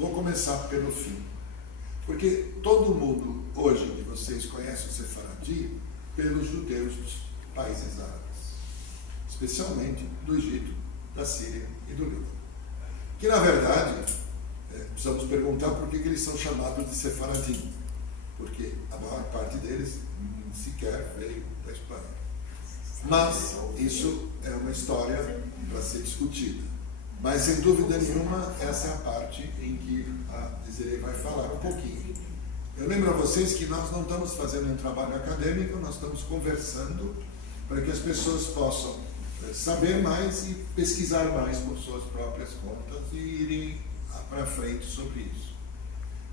Vou começar pelo fim. Porque todo mundo, hoje, de vocês, conhece o Sefaradi pelos judeus dos países árabes, especialmente do Egito, da Síria e do Líbano. Que, na verdade, precisamos perguntar por que eles são chamados de Sefaradim, porque a maior parte deles sequer veio da Espanha. Mas isso é uma história para ser discutida. Mas, sem dúvida nenhuma, essa é a parte em que a Desiree vai falar um pouquinho. Eu lembro a vocês que nós não estamos fazendo um trabalho acadêmico, nós estamos conversando para que as pessoas possam saber mais e pesquisar mais por suas próprias contas e irem para frente sobre isso.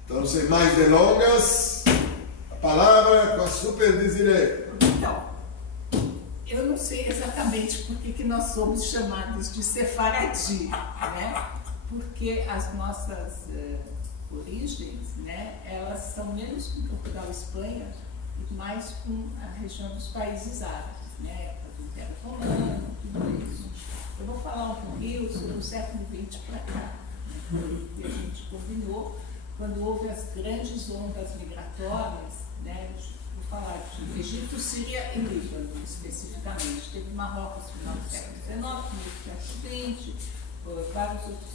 Então, sem mais delongas, a palavra com a Super Desiree. Então, eu não sei exatamente por que nós somos chamados de Sefaradi, né? Porque as nossas origens, né, elas são menos com Portugal e Espanha e mais com a região dos países árabes, né? Do Império Romano, tudo isso. Eu vou falar um pouquinho sobre o século XX para cá, né, que a gente combinou quando houve as grandes ondas migratórias, né? Vou falar de Egito, Síria e Líbano, especificamente. Teve Marrocos no final do século XIX, no século XX, vários outros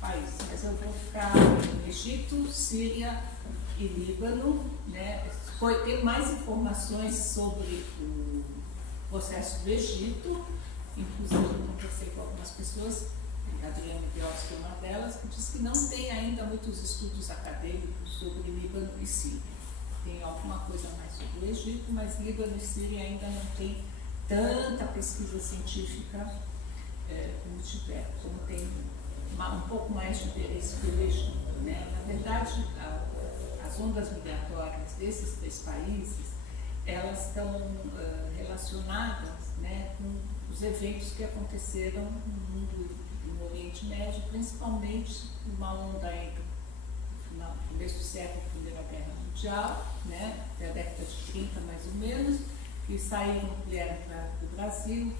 países. Mas eu vou ficar em Egito, Síria e Líbano, né? Tem mais informações sobre o processo do Egito, inclusive eu conversei com algumas pessoas, a Adriana Bios, que é uma delas, que diz que não tem ainda muitos estudos acadêmicos sobre Líbano e Síria. Tem alguma coisa mais sobre o Egito, mas Líbano e Síria ainda não tem tanta pesquisa científica como tem um pouco mais de interesse pelo Egito, né? Na verdade, as ondas migratórias desses três países, elas estão relacionadas, né, com os eventos que aconteceram no mundo, no Oriente Médio, principalmente uma onda entre o começo do século, a Primeira Guerra Mundial, né, até a década de 30 mais ou menos, que vieram para o Brasil,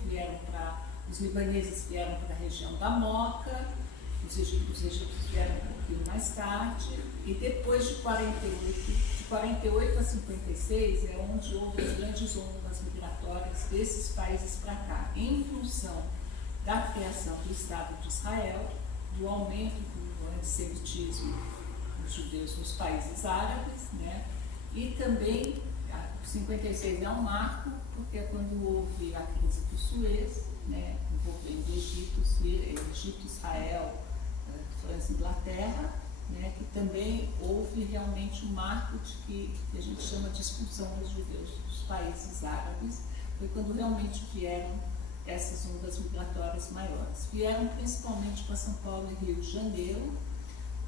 os libaneses vieram para a região da Moca, os egípcios vieram um pouquinho mais tarde, e depois de 48 a 56 é onde houve as grandes ondas migratórias desses países para cá, em função da criação do Estado de Israel, do aumento do antissemitismo dos judeus nos países árabes, né? E também 56 é um marco, porque é quando houve a crise do Suez, né, envolvendo Egito, Israel, França e Inglaterra, né, que também houve realmente um marco de que a gente chama de expulsão dos judeus dos países árabes. Foi quando realmente vieram essas ondas migratórias maiores. Vieram principalmente para São Paulo e Rio de Janeiro,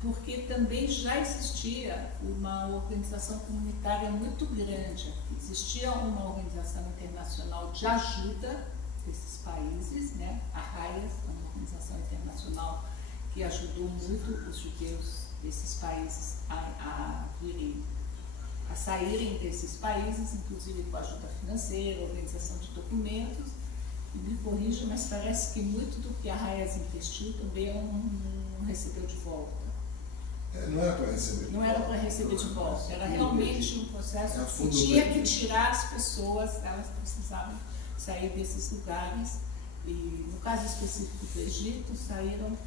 porque também já existia uma organização comunitária muito grande aqui. Existia uma organização internacional de ajuda desses países, né? A RAIAS, uma organização internacional que ajudou muito os judeus desses países a saírem desses países, inclusive com ajuda financeira, organização de documentos. E me corrija, mas parece que muito do que a RAIAS investiu também não recebeu de volta. Não era para receber de volta. Não era para receber de volta, era realmente um processo que tinha que tirar as pessoas, elas precisavam sair desses lugares. E no caso específico do Egito, saíram,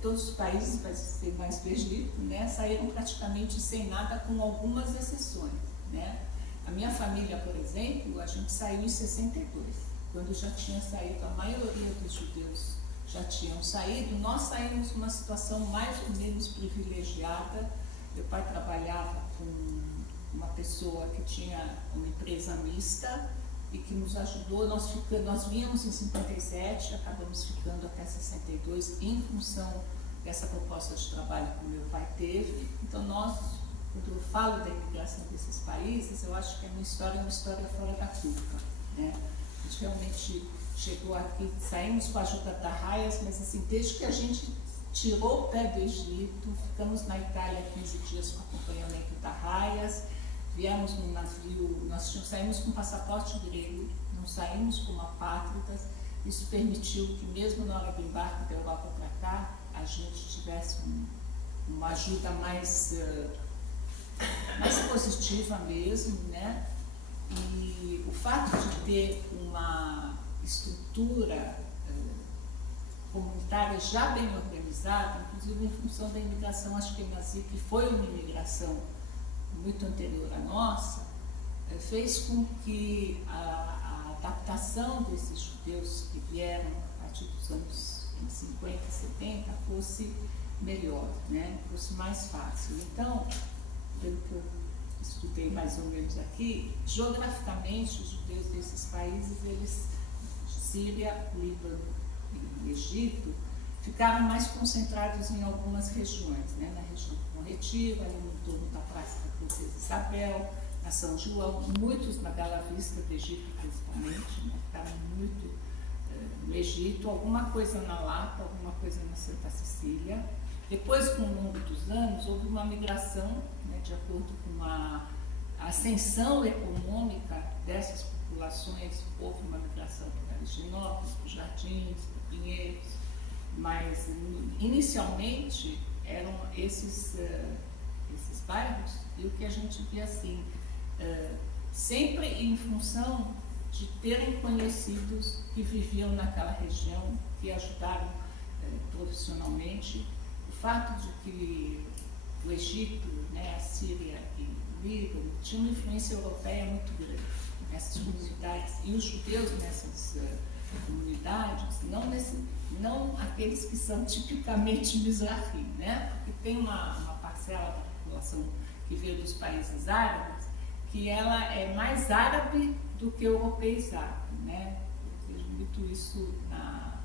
todos os países, vai ser mais do Egito, né, saíram praticamente sem nada, com algumas exceções, né? A minha família, por exemplo, a gente saiu em 62, quando já tinha saído, a maioria dos judeus já tinham saído. Nós saímos numa situação mais ou menos privilegiada. Meu pai trabalhava com uma pessoa que tinha uma empresa mista e que nos ajudou. Nós vínhamos em 57, acabamos ficando até 62 em função dessa proposta de trabalho que o meu pai teve. Então quando eu falo da imigração desses países, eu acho que é uma história fora da curva, né? A gente realmente chegou aqui, saímos com a ajuda da RAIAS, mas assim, desde que a gente tirou o pé do Egito, ficamos na Itália 15 dias com acompanhamento da RAIAS, viemos num navio, saímos com passaporte grego, não saímos como apátridas. Isso permitiu que mesmo na hora do embarque da Europa para cá, a gente tivesse uma ajuda mais positiva mesmo, né? E o fato de ter uma estrutura comunitária já bem organizada, inclusive em função da imigração ashkenazi, que foi uma imigração muito anterior à nossa, fez com que a adaptação desses judeus que vieram a partir dos anos 50 e 70 fosse melhor, né? Fosse mais fácil. Então, pelo que eu estudei mais ou menos aqui, geograficamente os judeus desses países, eles, Síria, Líbano e Egito, ficaram mais concentrados em algumas regiões, né? Na região do Retiro, ali no torno da Praça da Princesa Isabel, na São João, muitos na Bela Vista do Egito principalmente, né? Ficaram muito no Egito, alguma coisa na Lapa, alguma coisa na Santa Cecília. Depois, com o longo dos anos, houve uma migração, né, de acordo com a ascensão econômica dessas populações, houve uma migração para Higienópolis, para os Jardins, para Pinheiros, mas inicialmente eram esses bairros, e o que a gente via assim, sempre em função de terem conhecidos que viviam naquela região, que ajudaram profissionalmente. O fato de que o Egito, né, a Síria e o Líbano tinham uma influência europeia muito grande nessas comunidades, e os judeus nessas comunidades, não aqueles que são tipicamente mizrahi, né, porque tem uma parcela da população que veio dos países árabes, que ela é mais árabe do que europeizada, né? Eu vejo muito isso na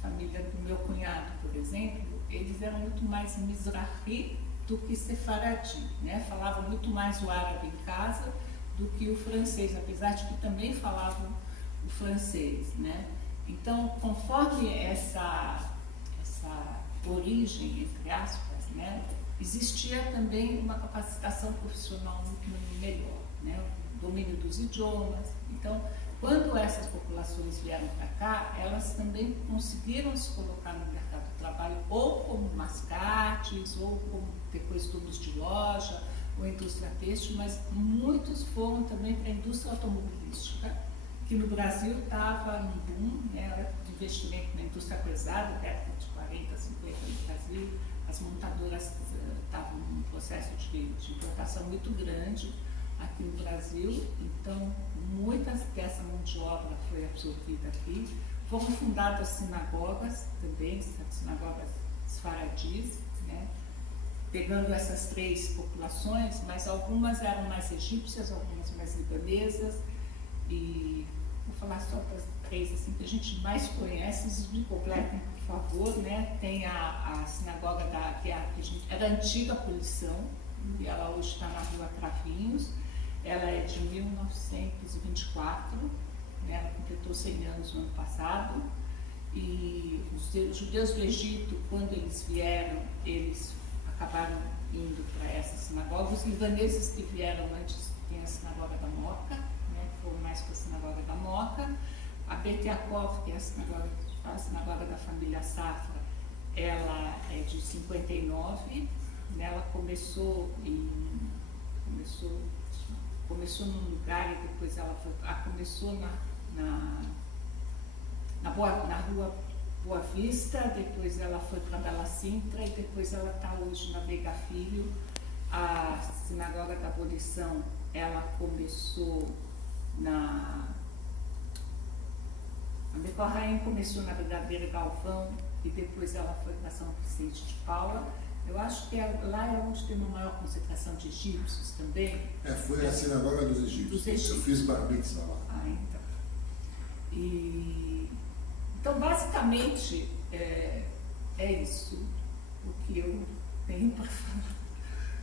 família do meu cunhado, por exemplo. Eles eram muito mais mizrahi do que sefaradi, né? Falavam muito mais o árabe em casa do que o francês, apesar de que também falavam o francês, né? Então, conforme essa origem, entre aspas, né, existia também uma capacitação profissional muito melhor, né? O domínio dos idiomas. Então, quando essas populações vieram para cá, elas também conseguiram se colocar no mercado de trabalho ou como mascates, ou como depois donos de loja, ou indústria têxtil, mas muitos foram também para a indústria automobilística, que no Brasil estava num boom, né, de investimento na indústria pesada, década de 40, 50 no Brasil. As montadoras estavam num processo de importação muito grande aqui no Brasil, então muitas dessa mão de obra foi absorvida aqui. Foram fundadas sinagogas também, sinagogas sfaradis, né, pegando essas três populações, mas algumas eram mais egípcias, algumas mais libanesas, e vou falar só das três assim, que a gente mais conhece, me completem, por favor, né? Tem a sinagoga que era a antiga Polição, e ela hoje está na Rua Cravinhos. Ela é de 1924, né? Ela completou 100 anos no ano passado, e os judeus do Egito, quando eles vieram, eles acabaram indo para essa sinagoga. Os libaneses que vieram antes tem a sinagoga da Moca, né? Foram mais para a sinagoga da Moca. A Bet Yaakov, que é a sinagoga da família Safra, ela é de 59, né? Ela começou num lugar e depois ela começou na Rua Boa Vista, depois ela foi para Bela Sintra e depois ela está hoje na Veiga Filho. A Sinagoga da Abolição, ela começou a Becorraim começou na Brigadeira Galvão e depois ela foi para São Vicente de Paula. Eu acho que lá é onde tem uma maior concentração de egípcios também. Foi a Sinagoga dos Egípcios. Eu fiz bar mitzvah lá. Então. Então, basicamente, é isso o que eu tenho para falar.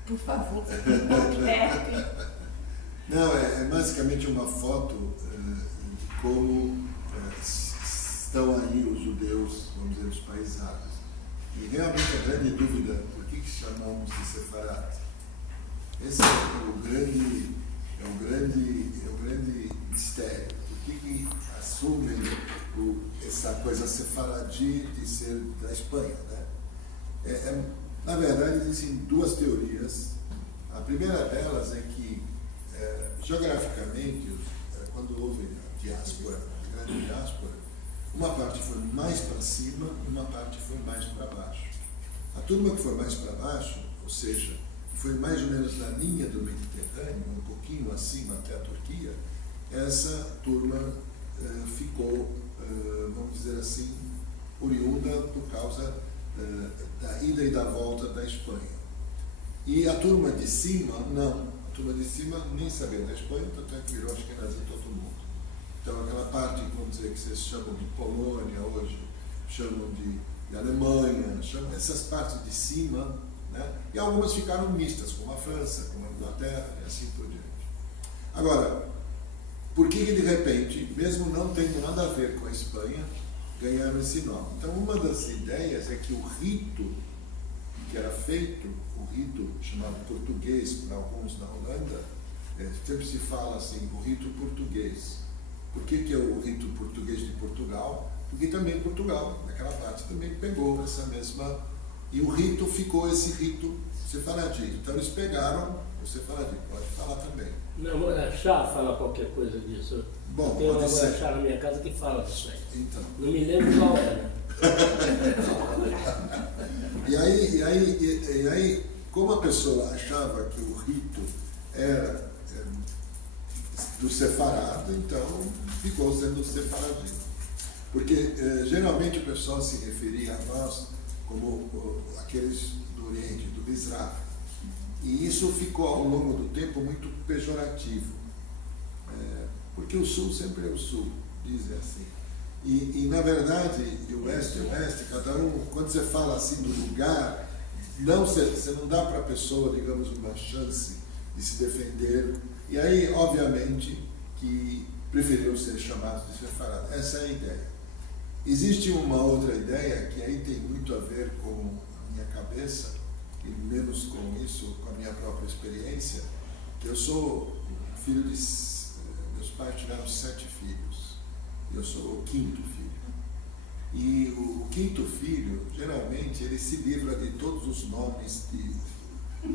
Por favor, completem. Não, é basicamente uma foto de como estão aí os judeus, vamos dizer, dos países árabes. E realmente a grande dúvida, por que chamamos de Sefarad? Esse é o grande mistério. Por que assumem essa coisa sefaradi de ser da Espanha, né? Na verdade, existem duas teorias. A primeira delas é que, geograficamente, quando houve a diáspora, a grande diáspora, uma parte foi mais para cima e uma parte foi mais para baixo. A turma que foi mais para baixo, ou seja, que foi mais ou menos na linha do Mediterrâneo, um pouquinho acima até a Turquia, essa turma ficou, vamos dizer assim, oriunda por causa da ida e da volta da Espanha. E a turma de cima, não. A turma de cima nem sabia da Espanha, tanto é que virou Ashkenazi todo mundo. Então, aquela parte, vamos dizer, que vocês chamam de Polônia hoje, chamam de Alemanha, chamam essas partes de cima, né? E algumas ficaram mistas, como a França, como a Inglaterra, e assim por diante. Agora, por que de repente, mesmo não tendo nada a ver com a Espanha, ganharam esse nome? Então, uma das ideias é que o rito que era feito, o rito chamado português para alguns na Holanda, sempre se fala assim, o rito português. Por que é o rito português de Portugal? Porque também Portugal, naquela parte, também pegou essa mesma... E o rito ficou esse rito sefaradi. Então eles pegaram o sefaradi, pode falar também. Não, a Chá fala qualquer coisa disso. Bom, tem uma ser. Chá na minha casa que fala disso aí. Então. Não me lembro qual era. E aí, como a pessoa achava que o rito era do sefarado, então ficou sendo sefaradi. Porque geralmente o pessoal se referia a nós como aqueles do Oriente, do Mizrah. E isso ficou ao longo do tempo muito pejorativo. Porque o Sul sempre é o Sul, dizem assim. E na verdade, o Oeste, cada um, quando você fala assim do lugar, você não dá para a pessoa, digamos, uma chance de se defender. E aí, obviamente, que preferiram ser chamados de sefarad. Essa é a ideia. Existe uma outra ideia que aí tem muito a ver com a minha cabeça, e menos com isso, com a minha própria experiência, que eu sou filho de... Meus pais tiveram 7 filhos. Eu sou o 5º filho. E o 5º filho, geralmente, ele se livra de todos os nomes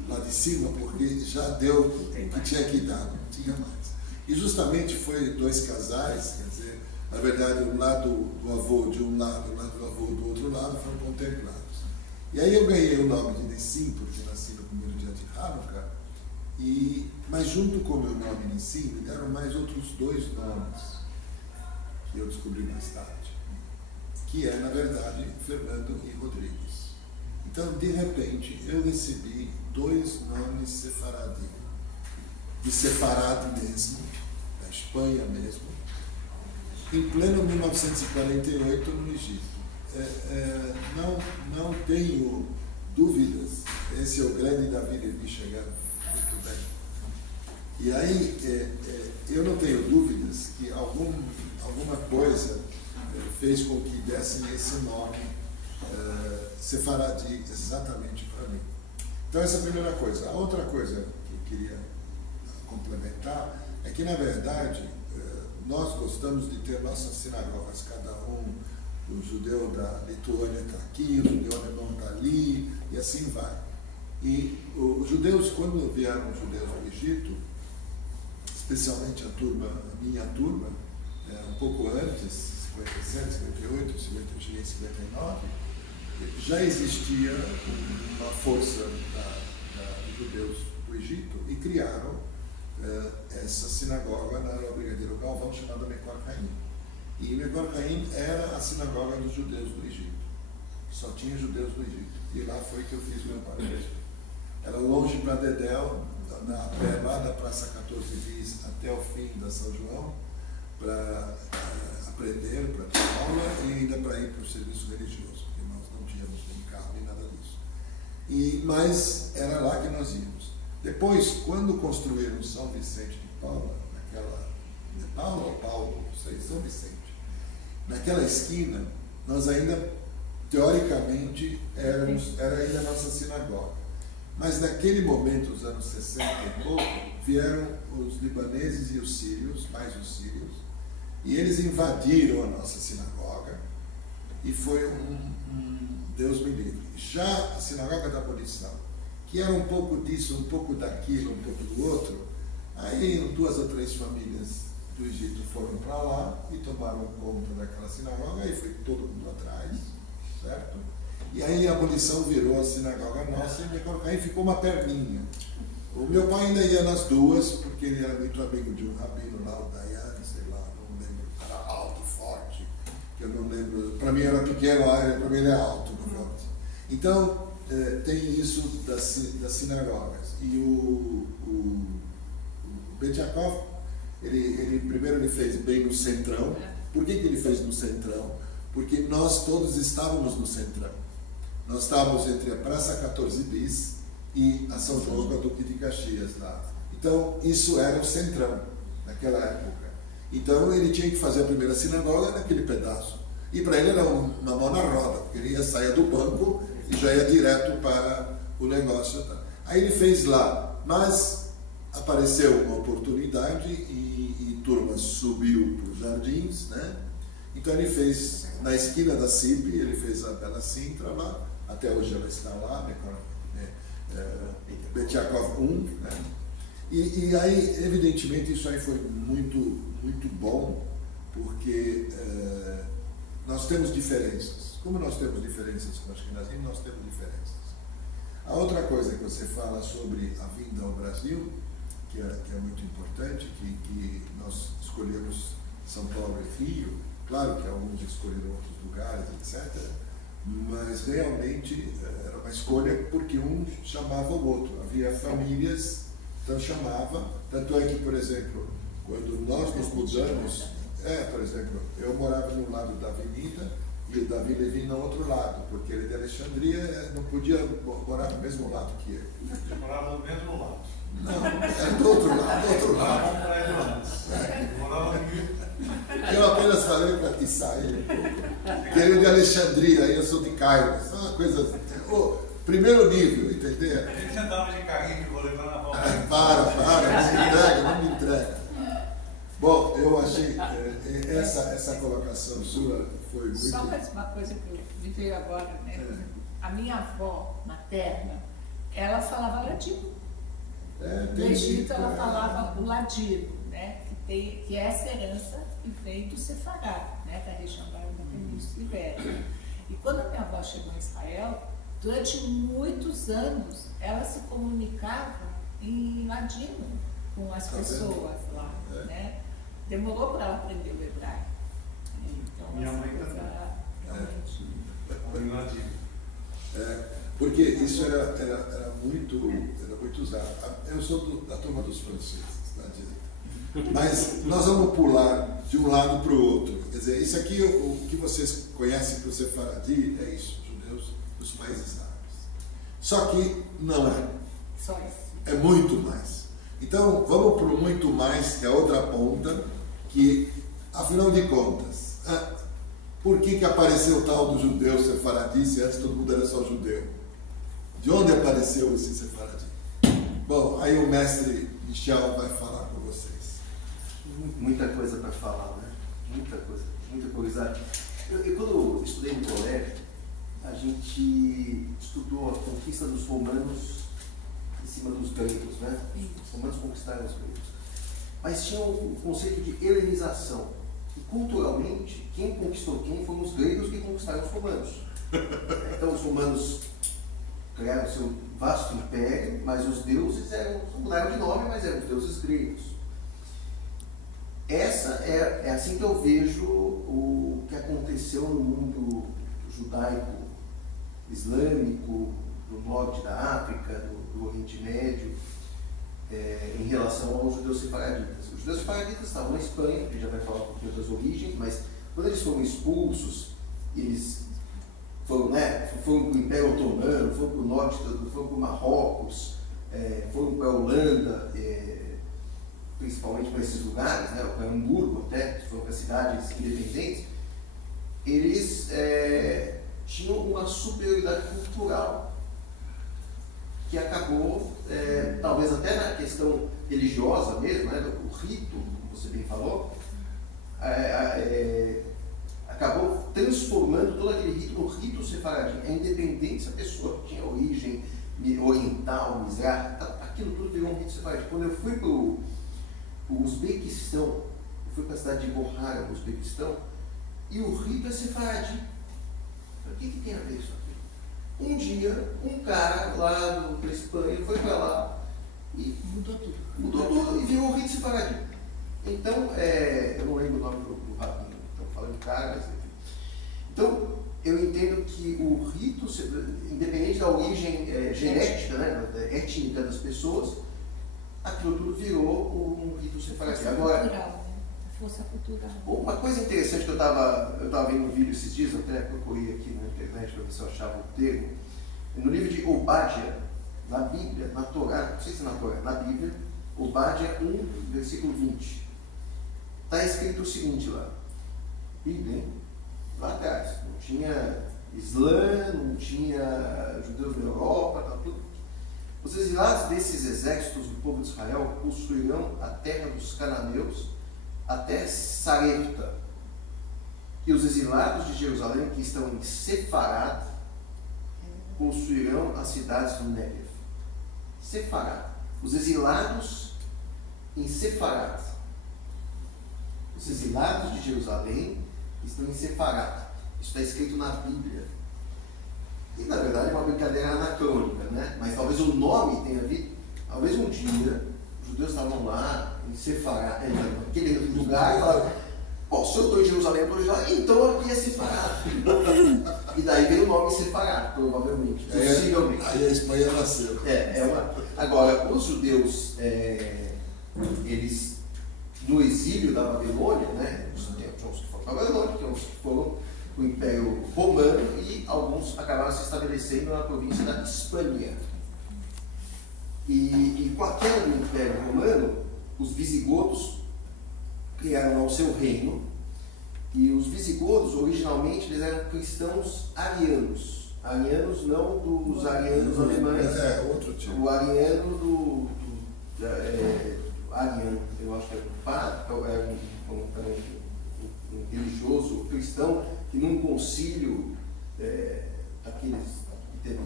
lá de cima, porque já deu o que tinha que dar, não tinha mais. E justamente foi 2 casais, quer dizer, na verdade, o lado do avô de um lado, o lado do avô do outro lado foram contemplados. E aí eu ganhei o nome de Nissim, porque nasci no primeiro dia de Hanukkah, mas junto com o meu nome Nissim, me deram mais outros 2 nomes, que eu descobri mais tarde, que é, na verdade, Fernando e Rodrigues. Então, de repente, eu recebi 2 nomes sefaradi, de Sefarad mesmo, da Espanha mesmo, em pleno 1948 no Egito. Não tenho dúvidas, esse é o grande Davi Levi chegando muito bem. E aí, eu não tenho dúvidas que alguma coisa fez com que dessem esse nome sefaradi exatamente para mim. Então, essa é a primeira coisa. A outra coisa que eu queria complementar é que, na verdade, nós gostamos de ter nossas sinagogas, cada um, o judeu da Lituânia está aqui, o judeu alemão está ali, e assim vai. E os judeus, quando vieram os judeus do Egito, especialmente a minha turma, um pouco antes, 57, 58, eu cheguei em 59, já existia uma força dos judeus do Egito e criaram essa sinagoga na Brigadeiro Galvão, chamada Mekor Haim. E Mekor Haim era a sinagoga dos judeus do Egito. Só tinha judeus do Egito. E lá foi que eu fiz meu batismo. Era longe para Dedéu, lá da Praça 14 Bis até o fim da São João, para aprender, para ter aula e ainda para ir para o serviço religioso, porque nós não tínhamos nem carro nem nada disso. Mas era lá que nós íamos. Depois, quando construíram São Vicente de Paula, São Vicente, naquela esquina, nós ainda, teoricamente, era ainda a nossa sinagoga. Mas naquele momento, os anos 60 e pouco, vieram os libaneses e os sírios, mais os sírios, e eles invadiram a nossa sinagoga e foi Deus me livre. Já a Sinagoga da Abolição, que era um pouco disso, um pouco daquilo, um pouco do outro, aí 2 ou 3 famílias do Egito foram para lá e tomaram conta daquela sinagoga, aí foi todo mundo atrás, certo? E aí a abolição virou a sinagoga nossa e aí ficou uma perninha. O meu pai ainda ia nas 2, porque ele era muito amigo de um rabino lá, o Dayan, sei lá, não lembro, era alto, forte, que eu não lembro, para mim era pequeno, para mim ele é alto, forte. Então, tem isso das sinagogas. E o Bet Yaakov, primeiro ele fez bem no centrão. Por que ele fez no centrão? Porque nós todos estávamos no centrão. Nós estávamos entre a Praça 14 Bis e a São João da Duque de Caxias lá. Então, isso era o centrão naquela época. Então, ele tinha que fazer a primeira sinagoga naquele pedaço. E para ele era uma mão na roda, porque ele ia sair do banco e já ia direto para o negócio. Aí ele fez lá, mas apareceu uma oportunidade e turma subiu para os jardins, né? Então ele fez na esquina da CIP, ele fez a Bela Sintra lá, até hoje ela está lá, Bet Yaakov 1, né? E aí, evidentemente, isso aí foi muito, muito bom, porque nós temos diferenças. Como nós temos diferenças com as Ashkenazim, nós temos diferenças. A outra coisa que você fala sobre a vinda ao Brasil, que é muito importante, que nós escolhemos São Paulo e Rio, claro que alguns escolheram outros lugares, etc., mas realmente era uma escolha porque um chamava o outro. Havia famílias, então chamava, tanto é que, por exemplo, quando nós nos mudamos, por exemplo, eu morava no lado da avenida e o Davi Levi no outro lado, porque ele de Alexandria não podia morar no mesmo lado que eu. Você morava no mesmo lado? Não, era do outro lado, do outro lado. Morava no Eu apenas falei para atiçar ele um pouco. Que ele é de Alexandria, eu sou de Cairo. São uma coisa. Primeiro nível, entendeu? A gente andava de carrinho de rolemã na volta. Não me entrega. Bom, eu achei essa colocação sua foi muito. Só mais uma coisa que me veio agora, né? A minha avó materna, ela falava ladino. No Egito ela falava o ladino, né? Que é essa herança que vem do Sefará, né? Da região da Península Ibérica. E quando a minha avó chegou em Israel, durante muitos anos ela se comunicava em ladino com as pessoas lá, né? Demorou para ela aprender o hebraico. Então, minha mãe também. Porque isso era muito usado. Eu sou da turma dos franceses, da direita. Mas nós vamos pular de um lado para o outro. Quer dizer, isso aqui, o que vocês conhecem por Sefaradi, é isso, judeus dos países árabes. Só que não é. Só isso. É muito mais. Então, vamos para o muito mais, que é a outra ponta, que, afinal de contas, por que apareceu o tal do judeu Sefaradi, se antes todo mundo era só judeu? De onde apareceu esse Sefaradi? Bom, aí o mestre Michel vai falar com vocês. Muita coisa para falar, né? Muita coisa. Eu quando estudei no colégio, a gente estudou a conquista dos romanos em cima dos gregos, né? Os romanos conquistaram os gregos. Mas tinha o conceito de helenização. E culturalmente, quem conquistou quem foram os gregos que conquistaram os romanos. Então os romanos criaram seu vasto império, mas os deuses mudaram de nome, mas eram os deuses gregos. Essa é assim que eu vejo o que aconteceu no mundo judaico, islâmico, no norte da África, do Oriente Médio, em relação aos judeus sefaraditas. Os judeus sefaraditas estavam na Espanha, a gente já vai falar um pouquinho das origens, mas quando eles foram expulsos, eles foram para o Império Otomano, foram para o norte, foram para o Marrocos, foram para a Holanda, principalmente para esses lugares, né, para Hamburgo até, foram para cidades independentes. Eles tinham uma superioridade cultural que acabou, talvez até na questão religiosa mesmo, né, o rito, como você bem falou, acabou transformando todo aquele rito no rito sefaradi. É independente se a pessoa tinha origem oriental, mizrahi, aquilo tudo virou um rito sefaradi. Quando eu fui para o Uzbequistão, eu fui para a cidade de Bukhara, no Uzbequistão, e o rito é sefaradi. O que tem a ver isso aqui? Um dia, um cara lá da Espanha foi para lá e mudou tudo e virou um rito sefaradi. Então, eu não lembro o nome do rabino, estou falando de cara, mas enfim. Então, eu entendo que o rito, independente da origem genética, né, étnica das pessoas, aquilo tudo virou um rito sefaradi. Agora, cultural, né? Força cultural. Uma coisa interessante que eu estava vendo um vídeo esses dias, eu até procurei aqui na internet para ver se eu achava o termo, no livro de Obadiah, na Bíblia, na Torá, não sei se é na Torá, na Bíblia, Obadiah 1, versículo 20. Está escrito o seguinte lá, Bíblia, hein? Lá atrás, não tinha Islã, não tinha judeus da Europa, tá tudo. Os exilados desses exércitos do povo de Israel possuirão a terra dos cananeus até Sarepta. E os exilados de Jerusalém que estão em Sefarad possuirão as cidades do Negev. Sefarad. Os exilados em Sefarad. Os exilados de Jerusalém estão em Sefarad. Isso está escrito na Bíblia. E na verdade é uma brincadeira anacrônica, né? Mas talvez o nome tenha vindo. Talvez um dia os judeus estavam lá em Sefarad, naquele lugar, e falaram: bom, se eu estou em Jerusalém, então aqui é Sefarad. E daí veio o nome Sefarad, provavelmente, possivelmente. Aí a Espanha nasceu. Agora, os judeus, eles, no exílio da Babilônia, né, tinha uns que foram para a Babilônia, tinha uns que foram para o Império Romano, e alguns acabaram se estabelecendo na província da Hispânia. E com a queda do Império Romano, os visigodos criaram o seu reino, e os visigodos originalmente eles eram cristãos arianos. Arianos não dos arianos alemães, outro tipo. o ariano ariano, eu acho que era um religioso cristão que num concílio daqueles que teve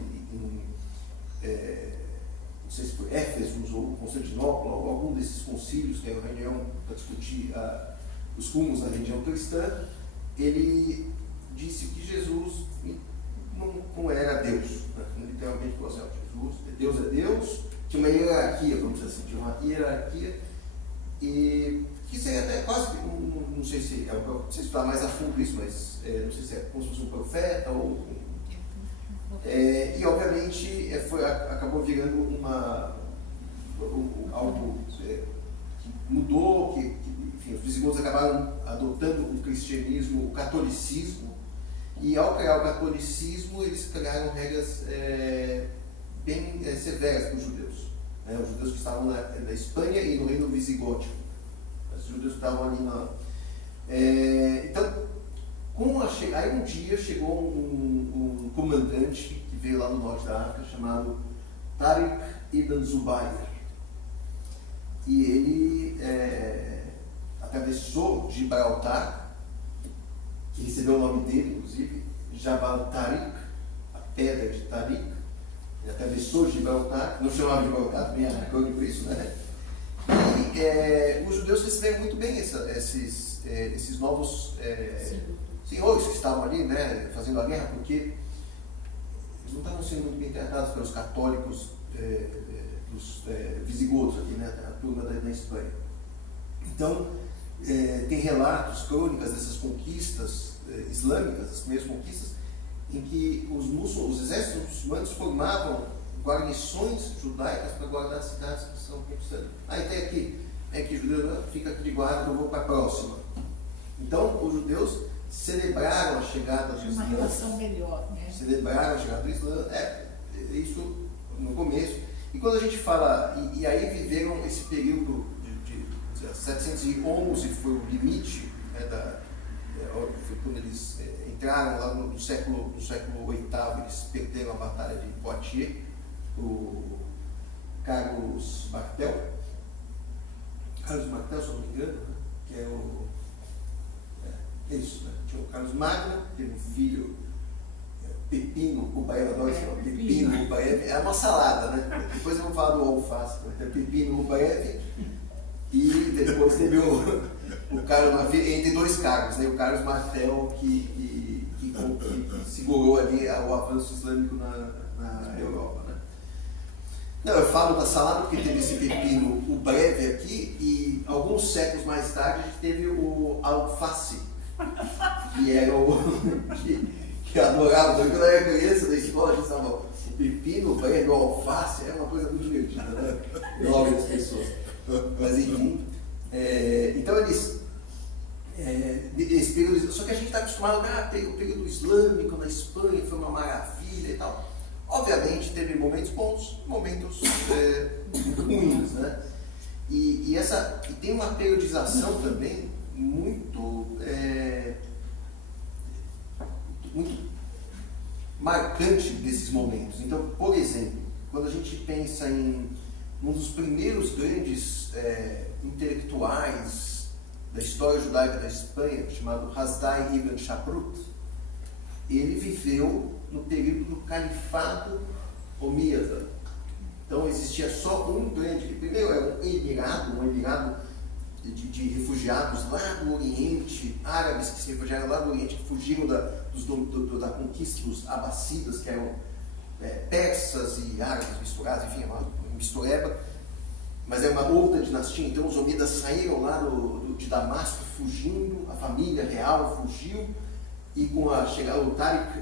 não sei se foi Éfeso ou Constantinopla, ou algum desses concílios, que é uma reunião para discutir os rumos da religião cristã, ele disse que Jesus não era Deus, né? Literalmente falou assim: Deus é Deus, tinha uma hierarquia, vamos dizer assim, tinha uma hierarquia, e que seria até quase, não sei se está mais a fundo isso, mas não sei se é como se fosse um profeta ou e obviamente acabou virando algo que mudou, que enfim, os visigodos acabaram adotando o cristianismo, o catolicismo, e ao criar o catolicismo eles criaram regras bem severas para os judeus, né? Os judeus que estavam na Espanha e no reino visigótico, os judeus que estavam ali então, aí um dia chegou um comandante que veio lá do norte da África, chamado Tariq ibn Zubayr. E ele atravessou Gibraltar, que recebeu o nome dele, inclusive, Jabal Tariq, a pedra de Tariq. Ele atravessou Gibraltar, não chamava Gibraltar, também é anacrônico isso, né? E os judeus receberam muito bem esses novos senhores que estavam ali, né, fazendo a guerra, porque eles não estavam sendo muito bem tratados pelos católicos dos visigodos aqui, né, a turma da Espanha. Então, tem relatos, crônicas dessas conquistas islâmicas, as primeiras conquistas, em que os exércitos muçulmanos formavam guarnições judaicas para guardar as cidades que são conquistadas. Até aqui, que judeu fica aqui de guarda, eu vou para a próxima. Então, os judeus celebraram a chegada do Islã. Uma relação melhor, né? Celebraram a chegada do Islã, isso no começo. E quando a gente fala, e aí viveram esse período de 711, foi o limite, né, foi quando eles entraram lá no século VIII, eles perderam a batalha de Poitiers, o Carlos Martel, se não me engano, né, que é Isso, né? Tinha o Carlos Magno, teve um filho, Pepino Ubaev, adoro esse nome, Pepino Ubaev, é uma salada, né? Depois eu vou falar do alface, né? Pepino Ubaev, e depois teve o Carlos, entre dois cargos, né? O Carlos Martel, que segurou ali o avanço islâmico na Europa, né? Não, eu falo da salada porque teve esse Pepino Ubaev aqui, e alguns séculos mais tarde a gente teve o alface, que era o que adorava. Quando eu era criança da escola, a gente falava, o pepino, o alface, é uma coisa muito divertida, né? Logo as pessoas. Mas enfim, então eles, esse período, só que a gente está acostumado a ter o período islâmico na Espanha, foi uma maravilha e tal. Obviamente teve momentos bons, momentos ruins, né? E tem uma periodização também muito marcante desses momentos. Então, por exemplo, quando a gente pensa em um dos primeiros grandes intelectuais da história judaica da Espanha, chamado Hasdai ibn Shaprut, ele viveu no período do califado omíada. Então existia só um grande, primeiro era um emirado de refugiados lá do Oriente, árabes que se refugiaram lá do Oriente, que fugiram da conquista dos abacidas, que eram persas e árabes misturados, enfim, é uma mistureba, mas é uma outra dinastia. Então os omíadas saíram lá de Damasco fugindo, a família real fugiu, e com a chegada do Tariq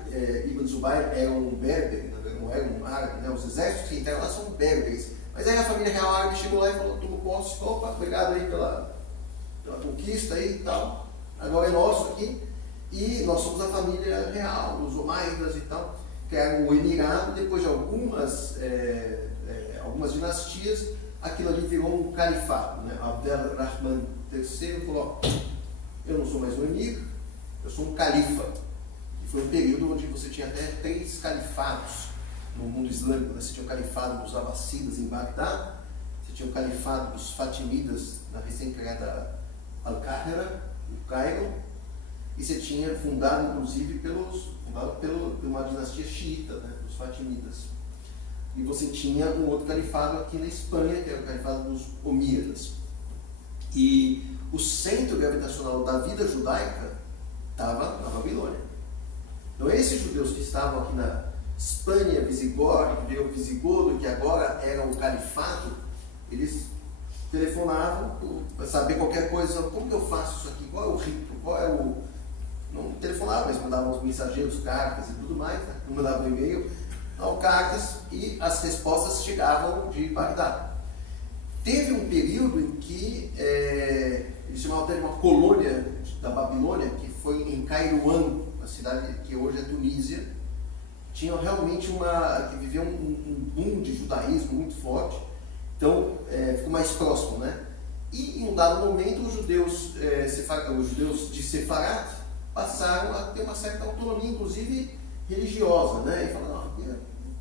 ibn Zubayr, era um berber, não era um árabe, né? Os exércitos que entraram lá são berberes. Mas aí a família real árabe chegou lá e falou, tomou posse, opa, obrigado aí pela conquista aí e tal, agora é nosso aqui, e nós somos a família real, os Omáidas e tal, que era o emirado. Depois de algumas dinastias, aquilo ali virou um califado, né? Abdel Rahman III falou, eu não sou mais um emir, eu sou um califa. E foi um período onde você tinha até 3 califados no mundo islâmico, né? Você tinha o califado dos abacidas em Bagdá, você tinha o califado dos fatimidas na recém-criada Al-Qahira, o Cairo, e você tinha fundado inclusive por uma dinastia xiita, né? Os fatimidas. E você tinha um outro califado aqui na Espanha, que era o califado dos omíadas. E o centro gravitacional da vida judaica estava na Babilônia. Então esses judeus que estavam aqui na Espanha visigótica, que veio o visigodo, que agora era o califado, eles telefonavam para saber qualquer coisa, como que eu faço isso aqui, qual é o rito, não telefonavam, mas mandavam os mensageiros, cartas e tudo mais, né? Não mandavam e-mail, não, cartas, e as respostas chegavam de Bagdá. Teve um período em que eles chamavam até de uma colônia da Babilônia, que foi em Cairouan, a cidade que hoje é Tunísia. Tinha realmente que viveu um boom de judaísmo muito forte, então ficou mais próximo, né? E em um dado momento os judeus de Sefarat passaram a ter uma certa autonomia, inclusive religiosa, né? E falaram,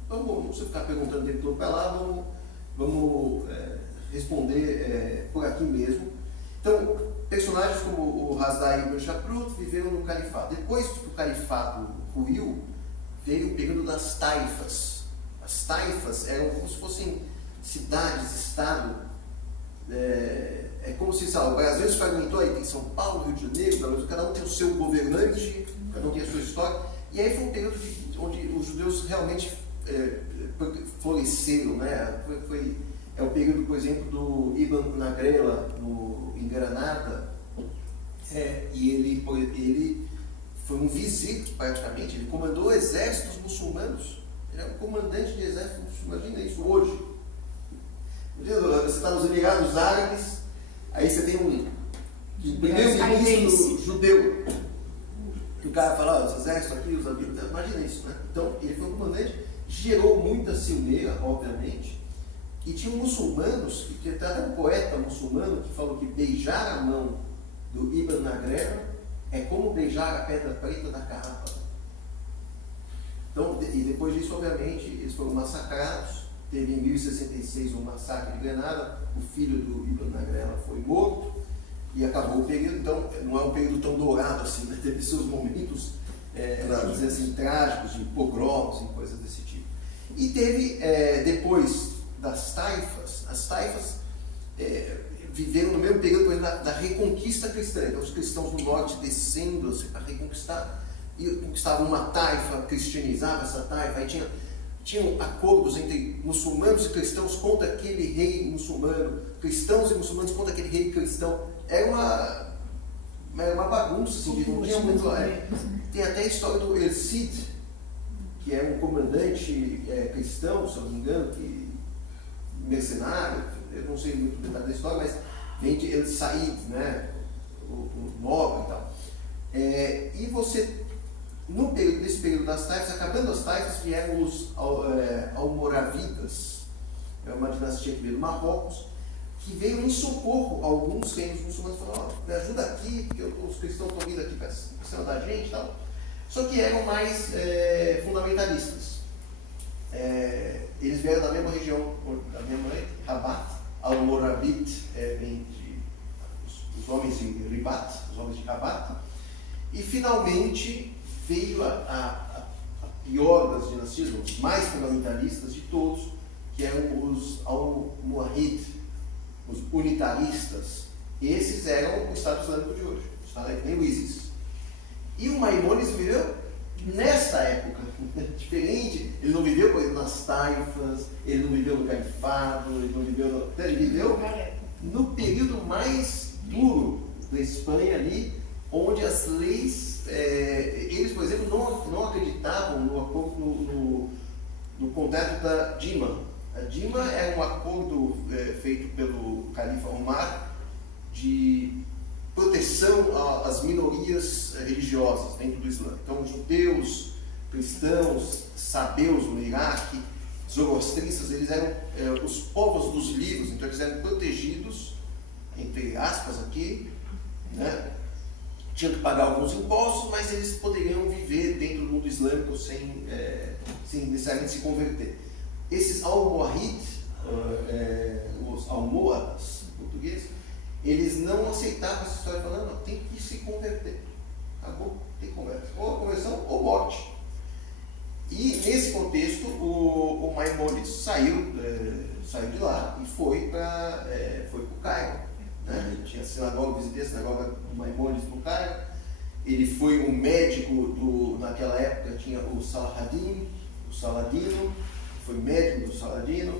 não precisa ficar perguntando o tempo todo para lá, vamos responder por aqui mesmo. Então, personagens como o Hasdai ibn Shaprut viveram no califado. Depois que o califado ruiu, veio o período das taifas. As taifas eram como se fossem cidades, estado. É como se, sabe, o Brasil se fragmentou, aí tem São Paulo, Rio de Janeiro, cada um tem o seu governante, cada um tem a sua história. E aí foi um período onde os judeus realmente floresceram, né? É o período, por exemplo, do Ibn Nagrela em Granada, e ele foi um vizir, praticamente, ele comandou exércitos muçulmanos, ele era um comandante de exército muçulmano. Imagina isso hoje. Você está nos Emirados Árabes, aí você tem um primeiro-ministro judeu, que o cara fala, os exércitos aqui, os habitantes, imagina isso, né? Então, ele foi um comandante, gerou muita ciumeira, obviamente, e tinha muçulmanos, que tem até um poeta muçulmano que falou que beijar a mão do Ibn Nagrela é como beijar a pedra preta da Kaaba. Então, e depois disso, obviamente, eles foram massacrados. Teve em 1066 um massacre de Granada, o filho do Ibn Nagrela foi morto, e acabou o período. Então não é um período tão dourado assim, né? Teve seus momentos, vamos dizer assim, trágicos, de pogroms e coisas desse tipo. E teve, depois das taifas, as taifas viveram no mesmo período da reconquista cristã. Então os cristãos no norte descendo a reconquistar, e conquistavam uma taifa, cristianizavam essa taifa, aí tinham acordos entre muçulmanos e cristãos contra aquele rei muçulmano, cristãos e muçulmanos contra aquele rei cristão. Era uma bagunça, assim, não tinha muito. Tem até a história do El-Cid, que é um comandante cristão, se eu não me engano, mercenário, eu não sei muito o detalhe da história, mas vem de El-Said, né, o nobre e tal. E você, nesse período das taifas, acabando as taifas, vieram os almoravidas, é uma dinastia que veio do Marrocos, que veio em socorro a alguns reinos muçulmanos, falaram: me ajuda aqui, porque os cristãos estão vindo aqui para cima da gente e tal. Só que eram mais fundamentalistas. Eles vieram da mesma região da minha mãe, Rabat. Almoravid vem os homens de Ribat, os homens de Rabat. E finalmente veio a pior das dinastias, os mais fundamentalistas de todos, que eram os Almohid, os unitaristas. Esses eram o Estado Islâmico de hoje, o Estado que nem o ISIS. E o Maimônides viveu nesta época, diferente. Ele não viveu, por exemplo, nas taifas, ele não viveu no califado, ele viveu no período mais duro da Espanha ali, onde as leis, eles, por exemplo, não acreditavam no contrato da Dima. A Dima é um acordo feito pelo califa Omar de proteção às minorias religiosas dentro do Islã. Então, judeus, cristãos, sabeus no Iraque, zoroastristas, eles eram os povos dos livros, então eles eram protegidos, entre aspas aqui, né? Tinham que pagar alguns impostos, mas eles poderiam viver dentro do mundo islâmico sem necessariamente se converter. Esses almohid, os almohadas em português, eles não aceitavam essa história, falando: não, tem que se converter. Acabou, tem conversa. Ou conversão ou morte. E nesse contexto, o Maimônides saiu de lá e foi para o Cairo. Né? Tinha a sinagoga, visitei a sinagoga do Maimônides no Cairo. Ele foi um médico naquela época, tinha o Saladino, foi médico do Saladino.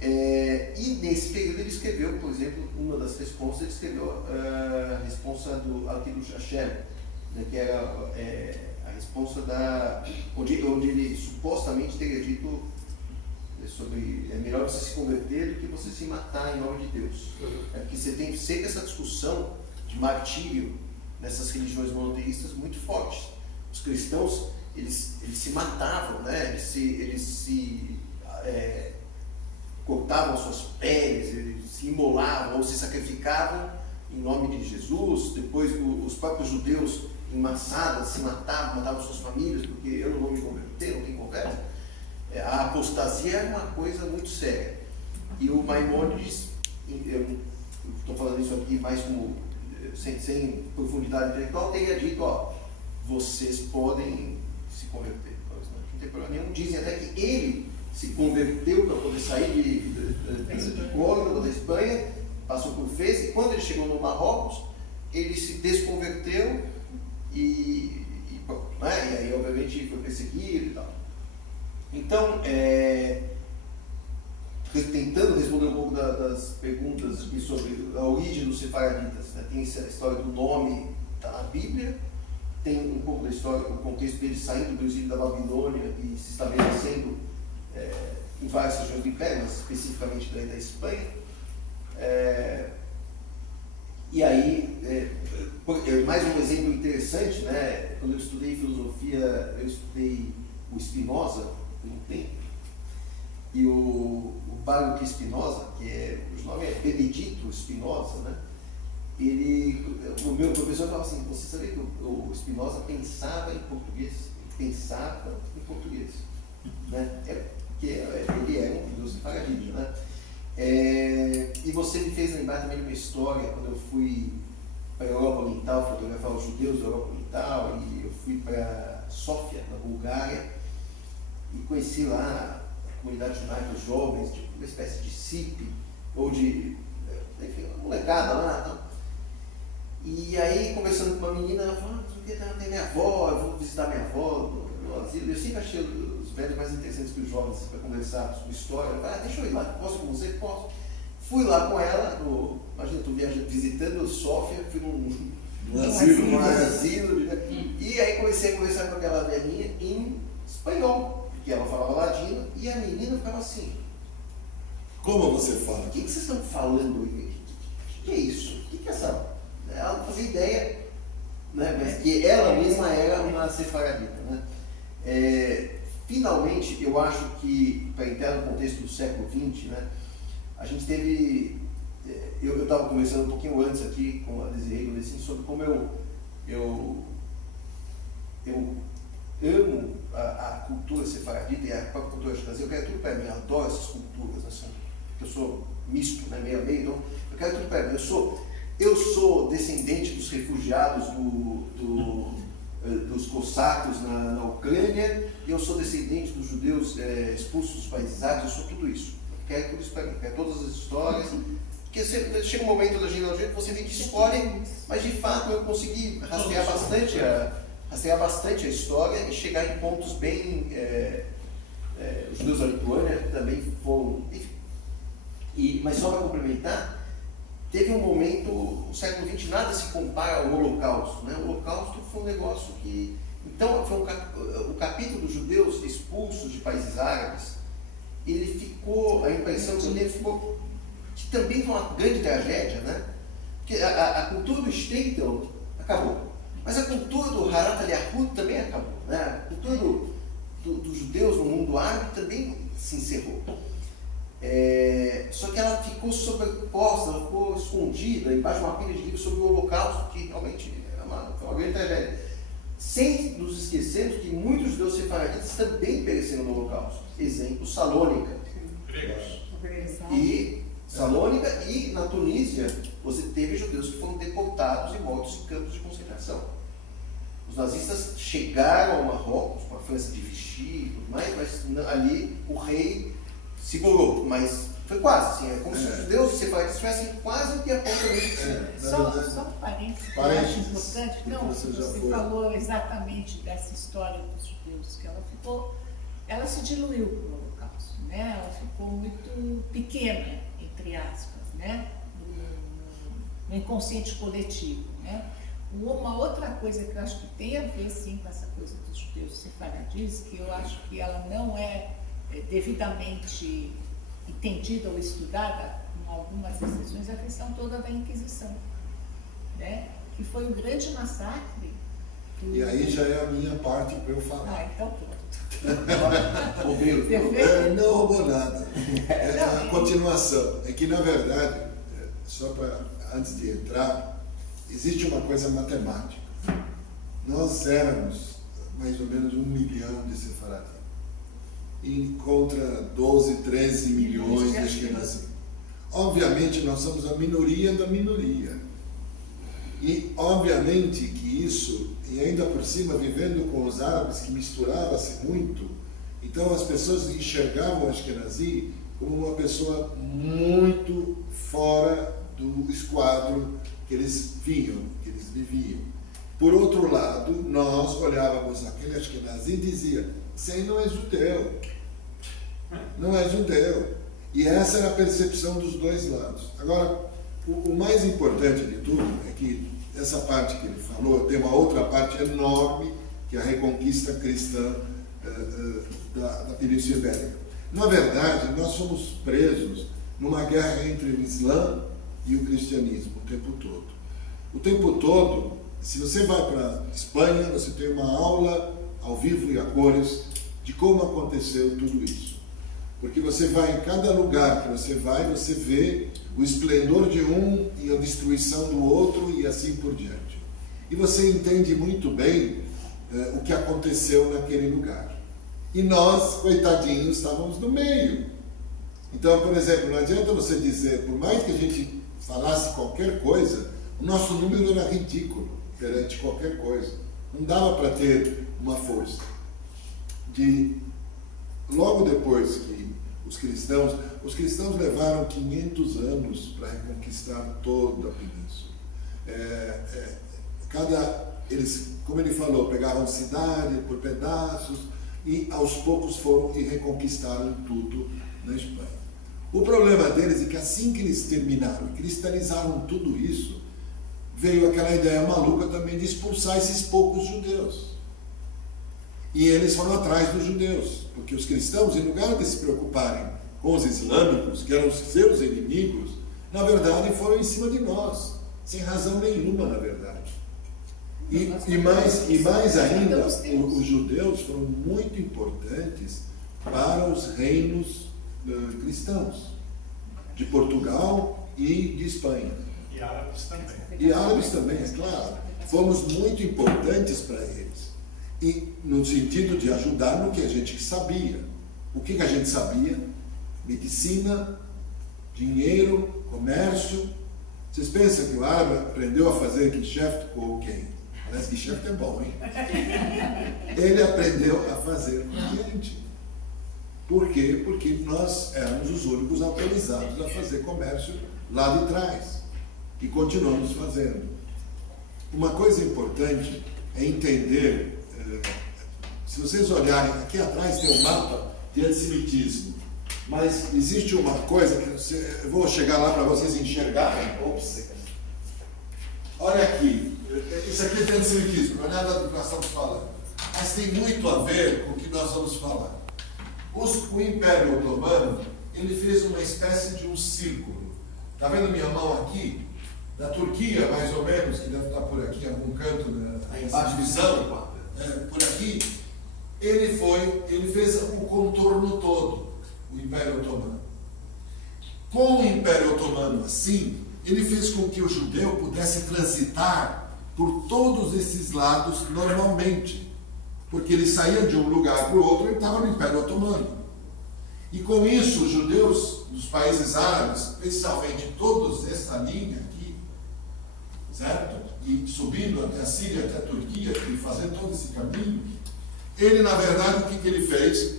E nesse período ele escreveu, por exemplo, uma das responsas, ele escreveu a responsa do Al-Kiddush Hashem, né, que era a responsa onde ele supostamente teria dito sobre: é melhor você se converter do que você se matar em nome de Deus. Porque você tem sempre essa discussão de martírio nessas religiões monoteístas muito fortes. Os cristãos, eles se matavam, né? Eles se cortavam suas peles, eles se imolavam ou se sacrificavam em nome de Jesus. Depois os próprios judeus em massadas se matavam suas famílias, porque eu não vou me converter, não tem conversa. A apostasia era uma coisa muito séria. E o Maimônides, eu estou falando isso aqui mais como sem profundidade intelectual, teria dito: vocês podem se converter, não tem problema nenhum. Dizem até que ele se converteu para poder sair de Córdoba, da Espanha, passou por Fez, e quando ele chegou no Marrocos, ele se desconverteu e pronto, né? E aí obviamente foi perseguido e tal. Então, tentando responder um pouco das perguntas aqui sobre a origem dos sefaraditas, né? Tem essa história do nome, está na Bíblia, tem um pouco da história, o contexto deles saindo do exílio da Babilônia e se estabelecendo em várias regiões do Império, mas especificamente da Espanha. E aí, mais um exemplo interessante, né? Quando eu estudei filosofia, eu estudei o Spinoza por um tempo, e o Baruch Spinoza, o nome é Benedito Spinoza, né? O meu professor falava assim: você sabia que o Spinoza pensava em português? Ele pensava em português, né? Porque ele é um judeu sefaradita, né? E você me fez lembrar também de uma história, quando eu fui para a Europa Oriental, fotografar os judeus da Europa Oriental, e eu fui para Sófia, na Bulgária, e conheci lá a comunidade judaica, os jovens, tipo uma espécie de CIP, ou de, enfim, uma molecada lá. Não? E aí, conversando com uma menina, ela falou, tem minha avó, eu vou visitar minha avó no asilo. Eu sempre achei os velhos mais interessantes que os jovens para conversar sobre história. Eu falei, deixa eu ir lá, posso com você? Posso. Fui lá com ela, imagina, estou visitando Sófia, fui num asilo, e aí comecei a conversar com aquela velhinha em espanhol, porque ela falava ladino, e a menina ficava assim. Como você fala? O que vocês estão falando? O que é isso? O que é essa... Ela não fazia ideia, né? Mas que ela mesma era uma sefaradita. Né? Finalmente, eu acho que, para entrar no contexto do século XX, né, a gente teve... Eu estava conversando um pouquinho antes aqui com a Desiree assim, sobre como eu amo a cultura sefaradita e a própria cultura ashkenazí. Eu quero tudo para mim, eu adoro essas culturas, assim, porque eu sou misto, né, meio a meio, então eu quero tudo para mim. Eu sou descendente dos refugiados dos cossacos na Ucrânia, eu sou descendente dos judeus expulsos dos países árabes, eu sou tudo isso. Eu quero tudo isso para mim, eu quero todas as histórias, porque chega um momento da genealogia que você vê que escolhe, mas de fato eu consegui rastrear bastante a história e chegar em pontos bem... os judeus da Lituânia também foram... Enfim. Mas só para complementar, teve um momento, no século XX, nada se compara ao Holocausto. Né? O Holocausto foi um negócio que... Então, foi o capítulo dos judeus expulsos de países árabes, ele ficou, a impressão que ele ficou, que também foi uma grande tragédia, né? Porque a cultura do Shtetl acabou, mas a cultura do Harat al-Yahud também acabou. Né? A cultura dos judeus no mundo árabe também se encerrou. Só que ela ficou sobreposta, ela ficou escondida embaixo de uma pilha de livros sobre o Holocausto, que realmente foi uma grande tragédia. Sem nos esquecermos que muitos judeus sefaraditas também pereceram no Holocausto. Exemplo, Salônica. Salônica e na Tunísia você teve judeus que foram deportados e mortos em campos de concentração. Os nazistas chegaram ao Marrocos com a França de Vichy e tudo mais, mas ali o rei segurou, mas foi quase assim, é como se os judeus separatistas tivessem quase que a ponta de Só um parênteses que eu acho importante. Não, você falou exatamente dessa história dos judeus, que ela se diluiu com o Holocausto, né? Ela ficou muito pequena, entre aspas, né? No inconsciente coletivo, né? Uma outra coisa que eu acho que tem a ver, sim, com essa coisa dos judeus sefaradis, que eu acho que ela não é devidamente entendida ou estudada, com algumas exceções, a questão toda da Inquisição, né? Que foi um grande massacre. E aí já é a minha parte para eu falar. Então pronto. Não roubou nada. É a continuação. É que, na verdade, só para antes de entrar, existe uma coisa matemática. Nós éramos mais ou menos 1 milhão de sefaraditas. E contra 12, 13 milhões de ashkenazim. Obviamente, nós somos a minoria da minoria. E, obviamente, que isso, e ainda por cima, vivendo com os árabes, que misturava-se muito, então as pessoas enxergavam o ashkenazi como uma pessoa muito fora do esquadro que eles vinham, que eles viviam. Por outro lado, nós olhávamos aquele ashkenazi e dizia: "Você não é judeu, não é judeu." E essa era a percepção dos dois lados. Agora, o mais importante de tudo é que essa parte que ele falou tem uma outra parte enorme, que é a reconquista cristã da Península Ibérica. Na verdade, nós fomos presos numa guerra entre o Islã e o cristianismo o tempo todo. O tempo todo, se você vai para a Espanha, você tem uma aula ao vivo e a cores de como aconteceu tudo isso. Porque você vai em cada lugar que você vai, você vê o esplendor de um e a destruição do outro e assim por diante. E você entende muito bem o que aconteceu naquele lugar. E nós, coitadinhos, estávamos no meio. Então, por exemplo, não adianta você dizer, por mais que a gente falasse qualquer coisa, O nosso número era ridículo perante qualquer coisa. Não dava para ter uma força. Logo depois que os cristãos levaram 500 anos para reconquistar toda a península. Eles, como ele falou, pegavam cidade por pedaços e aos poucos foram e reconquistaram tudo na Espanha. O problema deles é que assim que eles terminaram, cristalizaram tudo isso, veio aquela ideia maluca também de expulsar esses poucos judeus. E eles foram atrás dos judeus, porque os cristãos, em lugar de se preocuparem com os islâmicos, que eram os seus inimigos, na verdade foram em cima de nós, sem razão nenhuma, na verdade. E mais ainda, os judeus foram muito importantes para os reinos cristãos, de Portugal e de Espanha. E árabes também. E árabes também, é claro. Fomos muito importantes para eles. E no sentido de ajudar no que a gente sabia. O que a gente sabia? Medicina, dinheiro, comércio. Vocês pensam que o árabe aprendeu a fazer geschäft com quem? Parece que geschäft é bom, hein? Ele aprendeu a fazer com a gente. Por quê? Porque nós éramos os únicos autorizados a fazer comércio lá de trás. E continuamos fazendo. Uma coisa importante é entender, se vocês olharem, aqui atrás tem um mapa de antissemitismo, mas existe uma coisa que eu vou chegar lá para vocês enxergarem. Ops. Olha aqui, isso aqui é de antissemitismo, não é nada do que nós estamos falando, mas tem muito a ver com o que nós vamos falar. O Império Otomano, ele fez uma espécie de um círculo. Está vendo minha mão aqui? Da Turquia, mais ou menos, que deve estar por aqui, em algum canto da divisão, por aqui, ele fez o contorno todo, o Império Otomano. Com o Império Otomano assim, ele fez com que o judeu pudesse transitar por todos esses lados normalmente, porque ele saía de um lugar para o outro e estava no Império Otomano. E com isso, os judeus dos países árabes, especialmente todos essa linha aqui, certo? E subindo até a Síria, até a Turquia, e fazendo todo esse caminho, ele, na verdade, o que ele fez?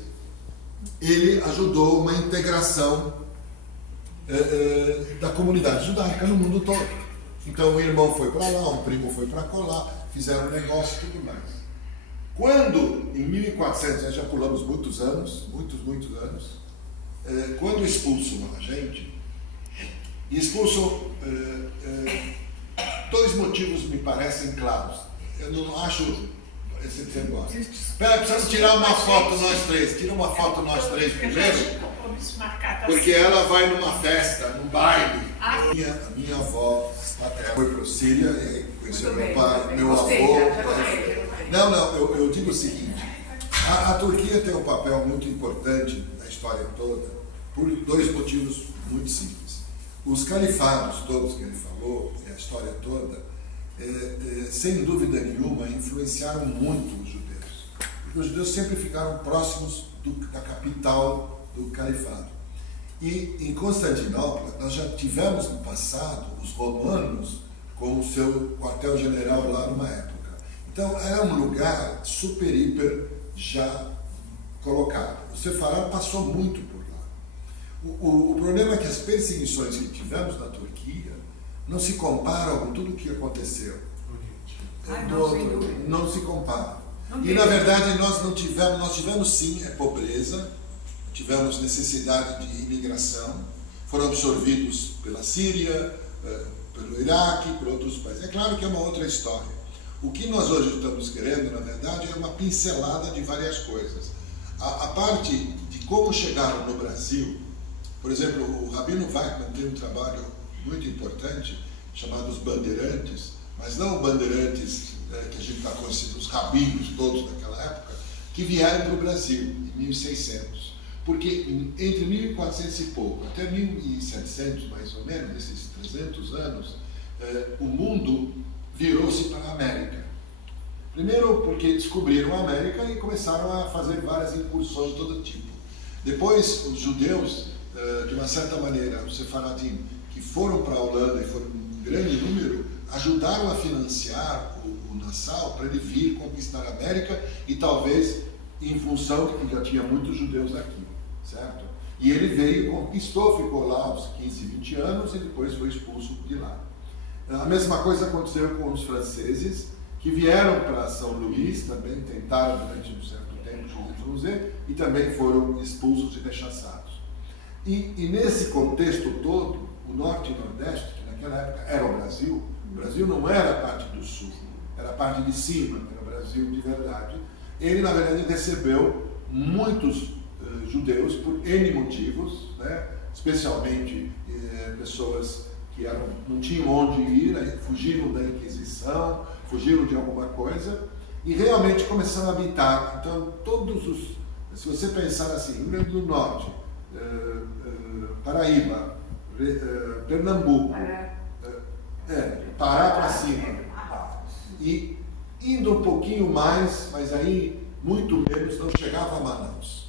Ele ajudou uma integração da comunidade judaica no mundo todo. Então, um irmão foi para lá, um primo foi para colar, fizeram um negócio e tudo mais. Quando, em 1400, nós já pulamos muitos anos, muitos anos, quando expulsam a gente, expulsam, dois motivos me parecem claros. Eu não acho esse negócio. Espera, precisamos tirar uma foto nós três. Tira uma foto nós três primeiro, porque ela vai numa festa, num baile. A minha avó paterna foi para a Síria e conheceu meu pai, meu avô. Não, eu digo o seguinte, a Turquia tem um papel muito importante na história toda, por dois motivos muito simples. Os califados todos que ele falou, e a história toda, sem dúvida nenhuma, influenciaram muito os judeus. Porque os judeus sempre ficaram próximos da capital do califado. E em Constantinopla, nós já tivemos no passado os romanos com o seu quartel-general lá numa época. Então, era um lugar super, hiper já colocado. O Sefarad passou muito por lá. O problema é que as perseguições que tivemos na Turquia não se comparam com tudo o que aconteceu. Não se comparam. E, na verdade, nós tivemos sim, pobreza, tivemos necessidade de imigração, foram absorvidos pela Síria, pelo Iraque, por outros países. É claro que é uma outra história. O que nós hoje estamos querendo, na verdade, é uma pincelada de várias coisas. A parte de como chegaram no Brasil, por exemplo, o Rabino Wachman tem um trabalho muito importante, chamado Os Bandeirantes, mas não os bandeirantes que a gente está conhecendo, os rabinos todos daquela época, que vieram para o Brasil em 1600. Porque entre 1400 e pouco, até 1700, mais ou menos, esses 300 anos, o mundo virou-se para a América. Primeiro porque descobriram a América e começaram a fazer várias incursões de todo tipo. Depois, os judeus, de uma certa maneira, os sefaradim, que foram para a Holanda e foram grande número ajudaram a financiar o Nassau para ele vir conquistar a América e talvez em função de que já tinha muitos judeus aqui, certo? E ele veio, conquistou, ficou lá uns 15, 20 anos e depois foi expulso de lá. A mesma coisa aconteceu com os franceses, que vieram para São Luís, também tentaram durante um certo tempo introduzir e também foram expulsos e rechaçados. E nesse contexto todo, o Norte e Nordeste, que naquela época era o Brasil não era a parte do Sul, era a parte de cima, era o Brasil de verdade. Ele, na verdade, recebeu muitos judeus por N motivos, né? Especialmente pessoas que não tinham onde ir, fugiram da Inquisição, fugiram de alguma coisa e realmente começaram a habitar. Então, se você pensar assim, Rio Grande do Norte, Paraíba, Pernambuco, Pará para cima, e indo um pouquinho mais, mas aí muito menos, não chegava a Manaus.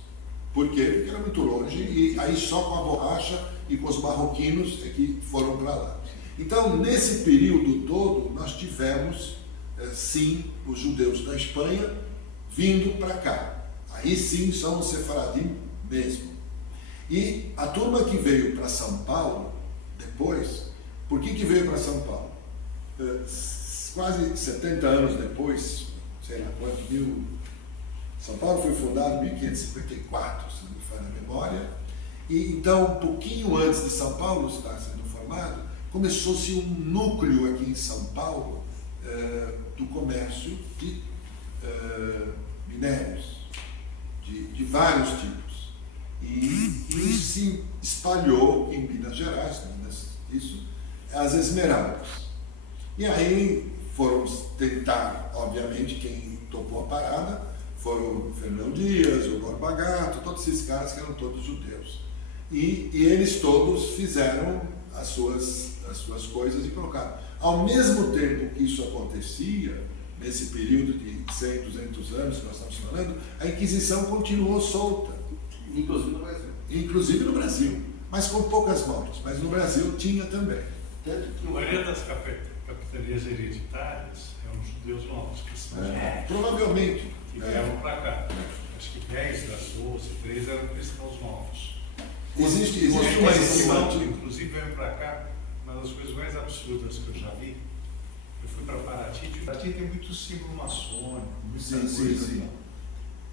Por quê? Porque era muito longe e aí só com a borracha e com os marroquinos é que foram para lá. Então, nesse período todo, nós tivemos, sim, os judeus da Espanha vindo para cá. Aí sim são os sefaradim mesmo. E a turma que veio para São Paulo, depois, por que veio para São Paulo? Quase 70 anos depois, sei lá quantos mil... São Paulo foi fundado em 1554, se não me falha a memória, e então, um pouquinho antes de São Paulo estar sendo formado, começou-se um núcleo aqui em São Paulo do comércio de minérios, de vários tipos. E isso se espalhou em Minas Gerais, as esmeraldas. E aí foram tentar, obviamente, quem topou a parada, foram o Fernão Dias, o Borba Gato, todos esses caras que eram todos judeus. E eles todos fizeram as suas coisas e colocaram. Ao mesmo tempo que isso acontecia, nesse período de 100, 200 anos que nós estamos falando, a Inquisição continuou solta. Inclusive no Brasil. Inclusive no Brasil, mas com poucas mortes. Mas no Brasil tinha também. Tanto que A maioria das capitanias hereditárias eram judeus novos, cristãos novos. Provavelmente. Que vieram para cá. Acho que 10 das 12, 3 eram cristãos novos. Existe uma Inquisição, estimativa. inclusive, veio para cá, uma das coisas mais absurdas que eu já vi. Eu fui para Paraty, e Paraty tem muito símbolo maçônico, muita coisa. Sim.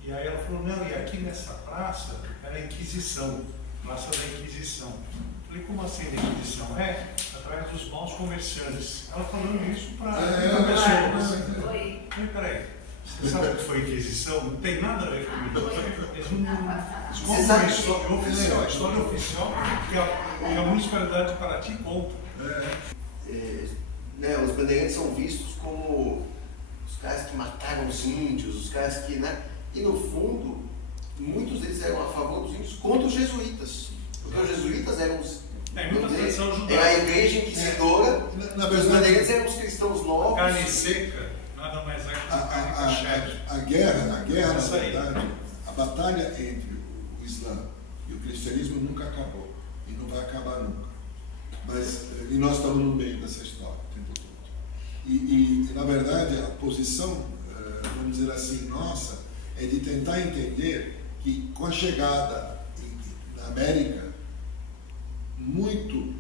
E aí ela falou, não, e aqui nessa praça era a Inquisição, Praça da Inquisição. Eu falei, como assim a Inquisição? Através dos bons comerciantes. Ela falando isso para pessoas. Oi. Falei, peraí, você sabe o que foi a Inquisição? Não tem nada a ver com isso. Eles contam a história oficial que a municipalidade de Paraty conta. Os bandeirantes são vistos como os caras que mataram os índios, os caras que, e no fundo, muitos deles eram a favor dos índios contra os jesuítas, porque os jesuítas eram era a igreja inquisidora, os bandeirantes eram os cristãos novos. Carne seca, nada mais é que a guerra, na verdade, a batalha entre o Islã e o cristianismo nunca acabou e não vai acabar nunca. E nós estamos no meio dessa história o tempo todo. E na verdade, a posição, vamos dizer assim, nossa, é de tentar entender que com a chegada na América, muito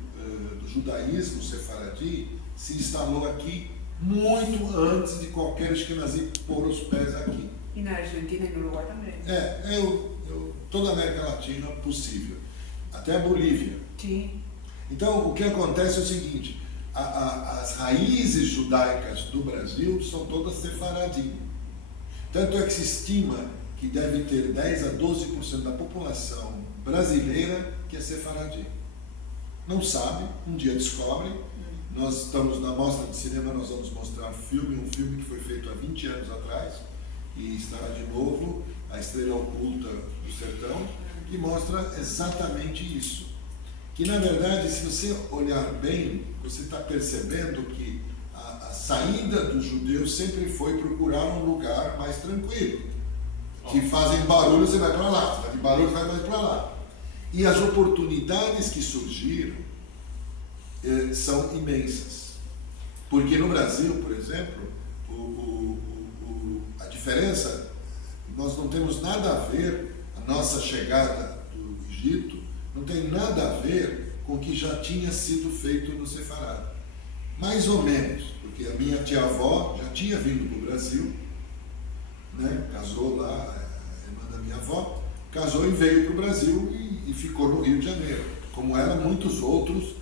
do judaísmo sefaradi se instalou aqui muito antes de qualquer esquenazi pôr os pés aqui. E na Argentina e no Uruguai também. Toda a América Latina possível, até a Bolívia. Sim. Então, o que acontece é o seguinte, as raízes judaicas do Brasil são todas sefaradim. Tanto é que se estima que deve ter 10 a 12% da população brasileira que é sefaradi. Não sabe, um dia descobre. Nós estamos na mostra de cinema, nós vamos mostrar um filme que foi feito há 20 anos atrás, e estará de novo, A Estrela Oculta do Sertão, que mostra exatamente isso. Que, na verdade, se você olhar bem, você está percebendo que a saída dos judeus sempre foi procurar um lugar mais tranquilo. Que fazem barulho, você vai para lá, fazem barulho, vai mais para lá. E as oportunidades que surgiram são imensas. Porque no Brasil, por exemplo, a diferença, nós não temos nada a ver, a nossa chegada do Egito não tem nada a ver com o que já tinha sido feito no Sefarad. Mais ou menos, porque a minha tia-avó já tinha vindo para o Brasil, né? Casou lá, a irmã da minha avó, casou e veio para o Brasil e ficou no Rio de Janeiro, como eram muitos outros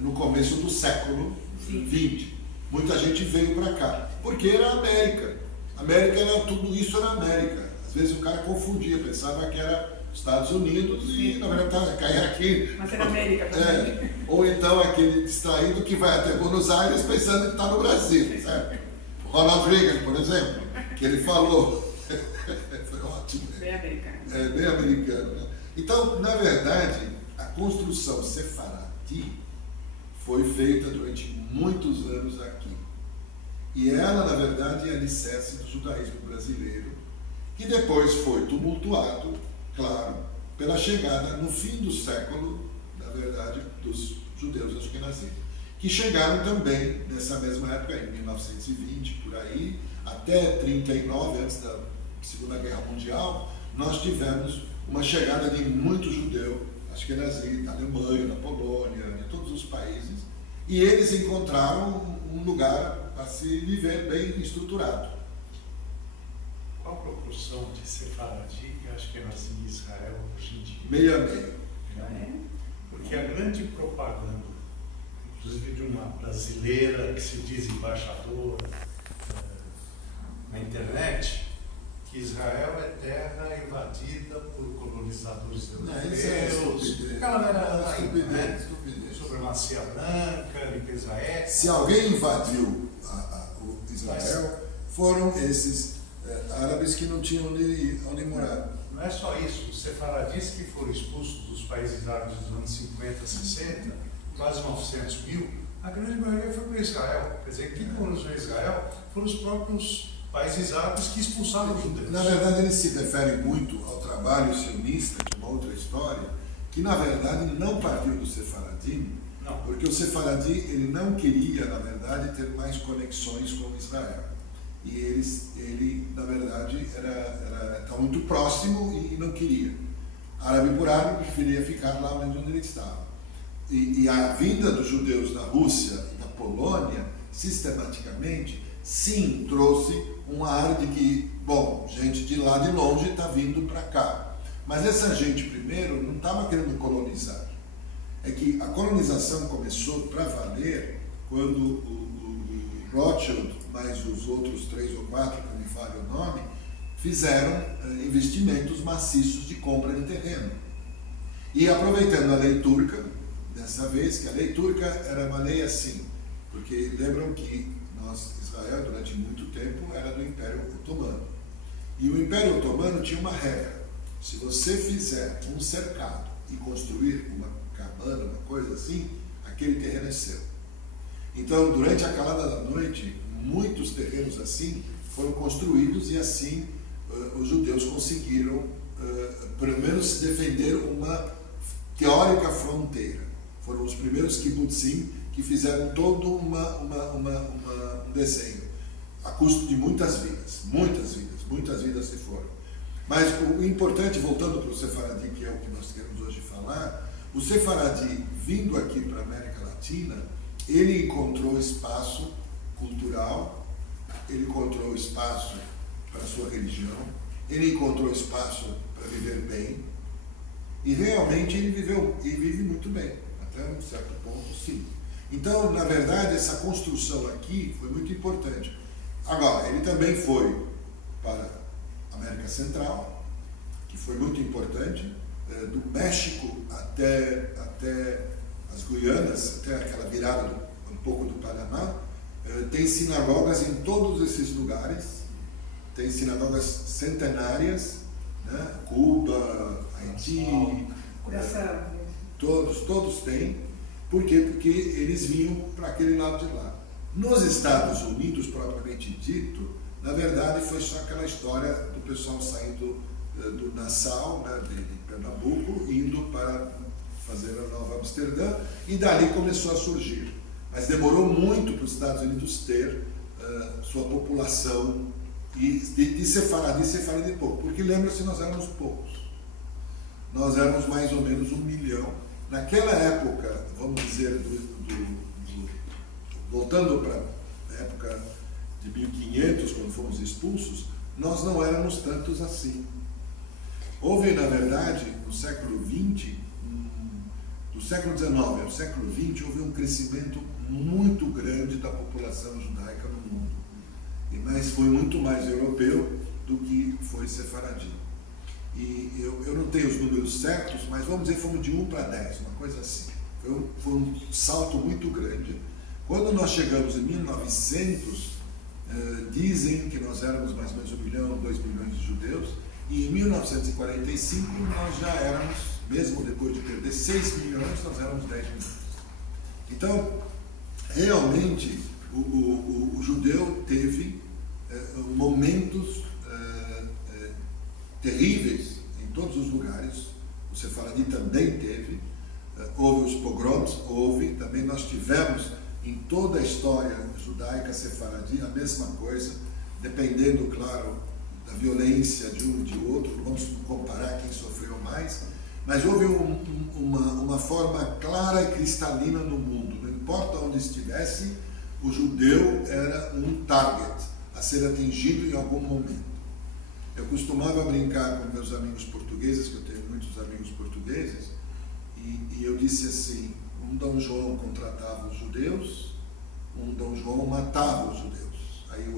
no começo do século XX. Muita gente veio para cá, porque era América. América era tudo isso, era América. Às vezes o cara confundia, pensava que era Estados Unidos e na verdade caía aqui. Mas era América também. Ou então aquele distraído que vai até Buenos Aires pensando que está no Brasil, certo? Ronald Reagan, por exemplo, que ele falou, foi ótimo. Bem americano. Bem americano, né? Então, na verdade, a construção sefaradi foi feita durante muitos anos aqui. E ela, na verdade, é alicerce do judaísmo brasileiro, que depois foi tumultuado, claro, pela chegada no fim do século, na verdade, dos judeus ashkenazim, que chegaram também nessa mesma época, em 1920, por aí, até 39, antes da Segunda Guerra Mundial, nós tivemos uma chegada de muito judeu ashkenazim, da Alemanha, da Polônia, de todos os países, e eles encontraram um lugar para se viver bem estruturado. Qual a proporção de Sefaradi e Ashkenazim em Israel hoje em dia? Meio a meio. Porque a grande propaganda, inclusive de uma brasileira que se diz embaixadora na internet, que Israel é terra invadida por colonizadores europeus, supremacia branca, limpeza étnica. Se alguém invadiu o Israel, foram esses árabes que não tinham onde morar. Não é só isso, os sefaradis que foram expulsos dos países árabes dos anos 50, 60, quase 900 mil, a grande maioria foi para Israel. Quer dizer, quem colonizou Israel foram os próprios países árabes que expulsaram os judeus. Na verdade, eles se referem muito ao trabalho sionista, que é uma outra história, que na verdade não partiu do sefaradim, porque o sefaradi ele não queria, na verdade, ter mais conexões com Israel. E ele na verdade, estava muito próximo e não queria. Árabe por árabe, preferia ficar lá onde ele estava. E a vinda dos judeus da Rússia e da Polônia, sistematicamente, sim, trouxe um ar de que, bom, gente de lá de longe está vindo para cá. Mas essa gente, primeiro, não estava querendo colonizar. É que a colonização começou para valer quando o Rothschild, mais os outros 3 ou 4, que me falha o nome, fizeram investimentos maciços de compra de terreno. E aproveitando a lei turca, dessa vez, que a lei turca era uma lei assim, porque lembram que Israel, durante muito tempo, era do Império Otomano. E o Império Otomano tinha uma regra: se você fizer um cercado e construir uma cabana, uma coisa assim, aquele terreno é seu. Então, durante a calada da noite, muitos terrenos assim foram construídos e assim os judeus conseguiram, pelo menos, defender uma teórica fronteira. Foram os primeiros kibbutzim que fizeram todo um desenho, a custo de muitas vidas se foram. Mas o importante, voltando para o sefaradi, que é o que nós queremos hoje falar, o sefaradi, vindo aqui para a América Latina, ele encontrou espaço cultural, ele encontrou espaço para a sua religião, ele encontrou espaço para viver bem, e realmente ele vive muito bem, até um certo ponto, sim. Então, na verdade, essa construção aqui foi muito importante. Agora, ele também foi para a América Central, que foi muito importante, do México até as Guianas, até aquela virada um pouco do Panamá. Tem sinagogas em todos esses lugares, tem sinagogas centenárias, né? Cuba, Haiti, todos têm. Por quê? Porque eles vinham para aquele lado de lá. Nos Estados Unidos, propriamente dito, na verdade foi só aquela história do pessoal saindo do Nassau, né, de Pernambuco, indo para fazer a Nova Amsterdã, e dali começou a surgir. Mas demorou muito para os Estados Unidos ter sua população e de sefaradi pouco, porque lembra-se, nós éramos poucos. Nós éramos mais ou menos 1 milhão. Naquela época, vamos dizer, voltando para a época de 1500, quando fomos expulsos, nós não éramos tantos assim. Houve, na verdade, no século XX, do século XIX ao século XX, houve um crescimento muito grande da população judaica no mundo. Mas foi muito mais europeu do que foi sefaradi. E eu não tenho os números certos, mas vamos dizer, fomos de 1 para 10, uma coisa assim. Foi um salto muito grande. Quando nós chegamos em 1900, dizem que nós éramos mais ou menos 1 milhão, 2 milhões de judeus, e em 1945 nós já éramos, mesmo depois de perder 6 milhões, nós éramos 10 milhões. Então, realmente, o judeu teve momentos terríveis em todos os lugares. O sefaradi também teve, houve os pogroms, também nós tivemos em toda a história judaica sefaradi a mesma coisa, dependendo, claro, da violência de um e de outro, não vamos comparar quem sofreu mais, mas houve uma forma clara e cristalina no mundo. Não importa onde estivesse, o judeu era um target a ser atingido em algum momento. Eu costumava brincar com meus amigos portugueses, que eu tenho muitos amigos portugueses, e eu disse assim: um Dom João contratava os judeus, um Dom João matava os judeus. Aí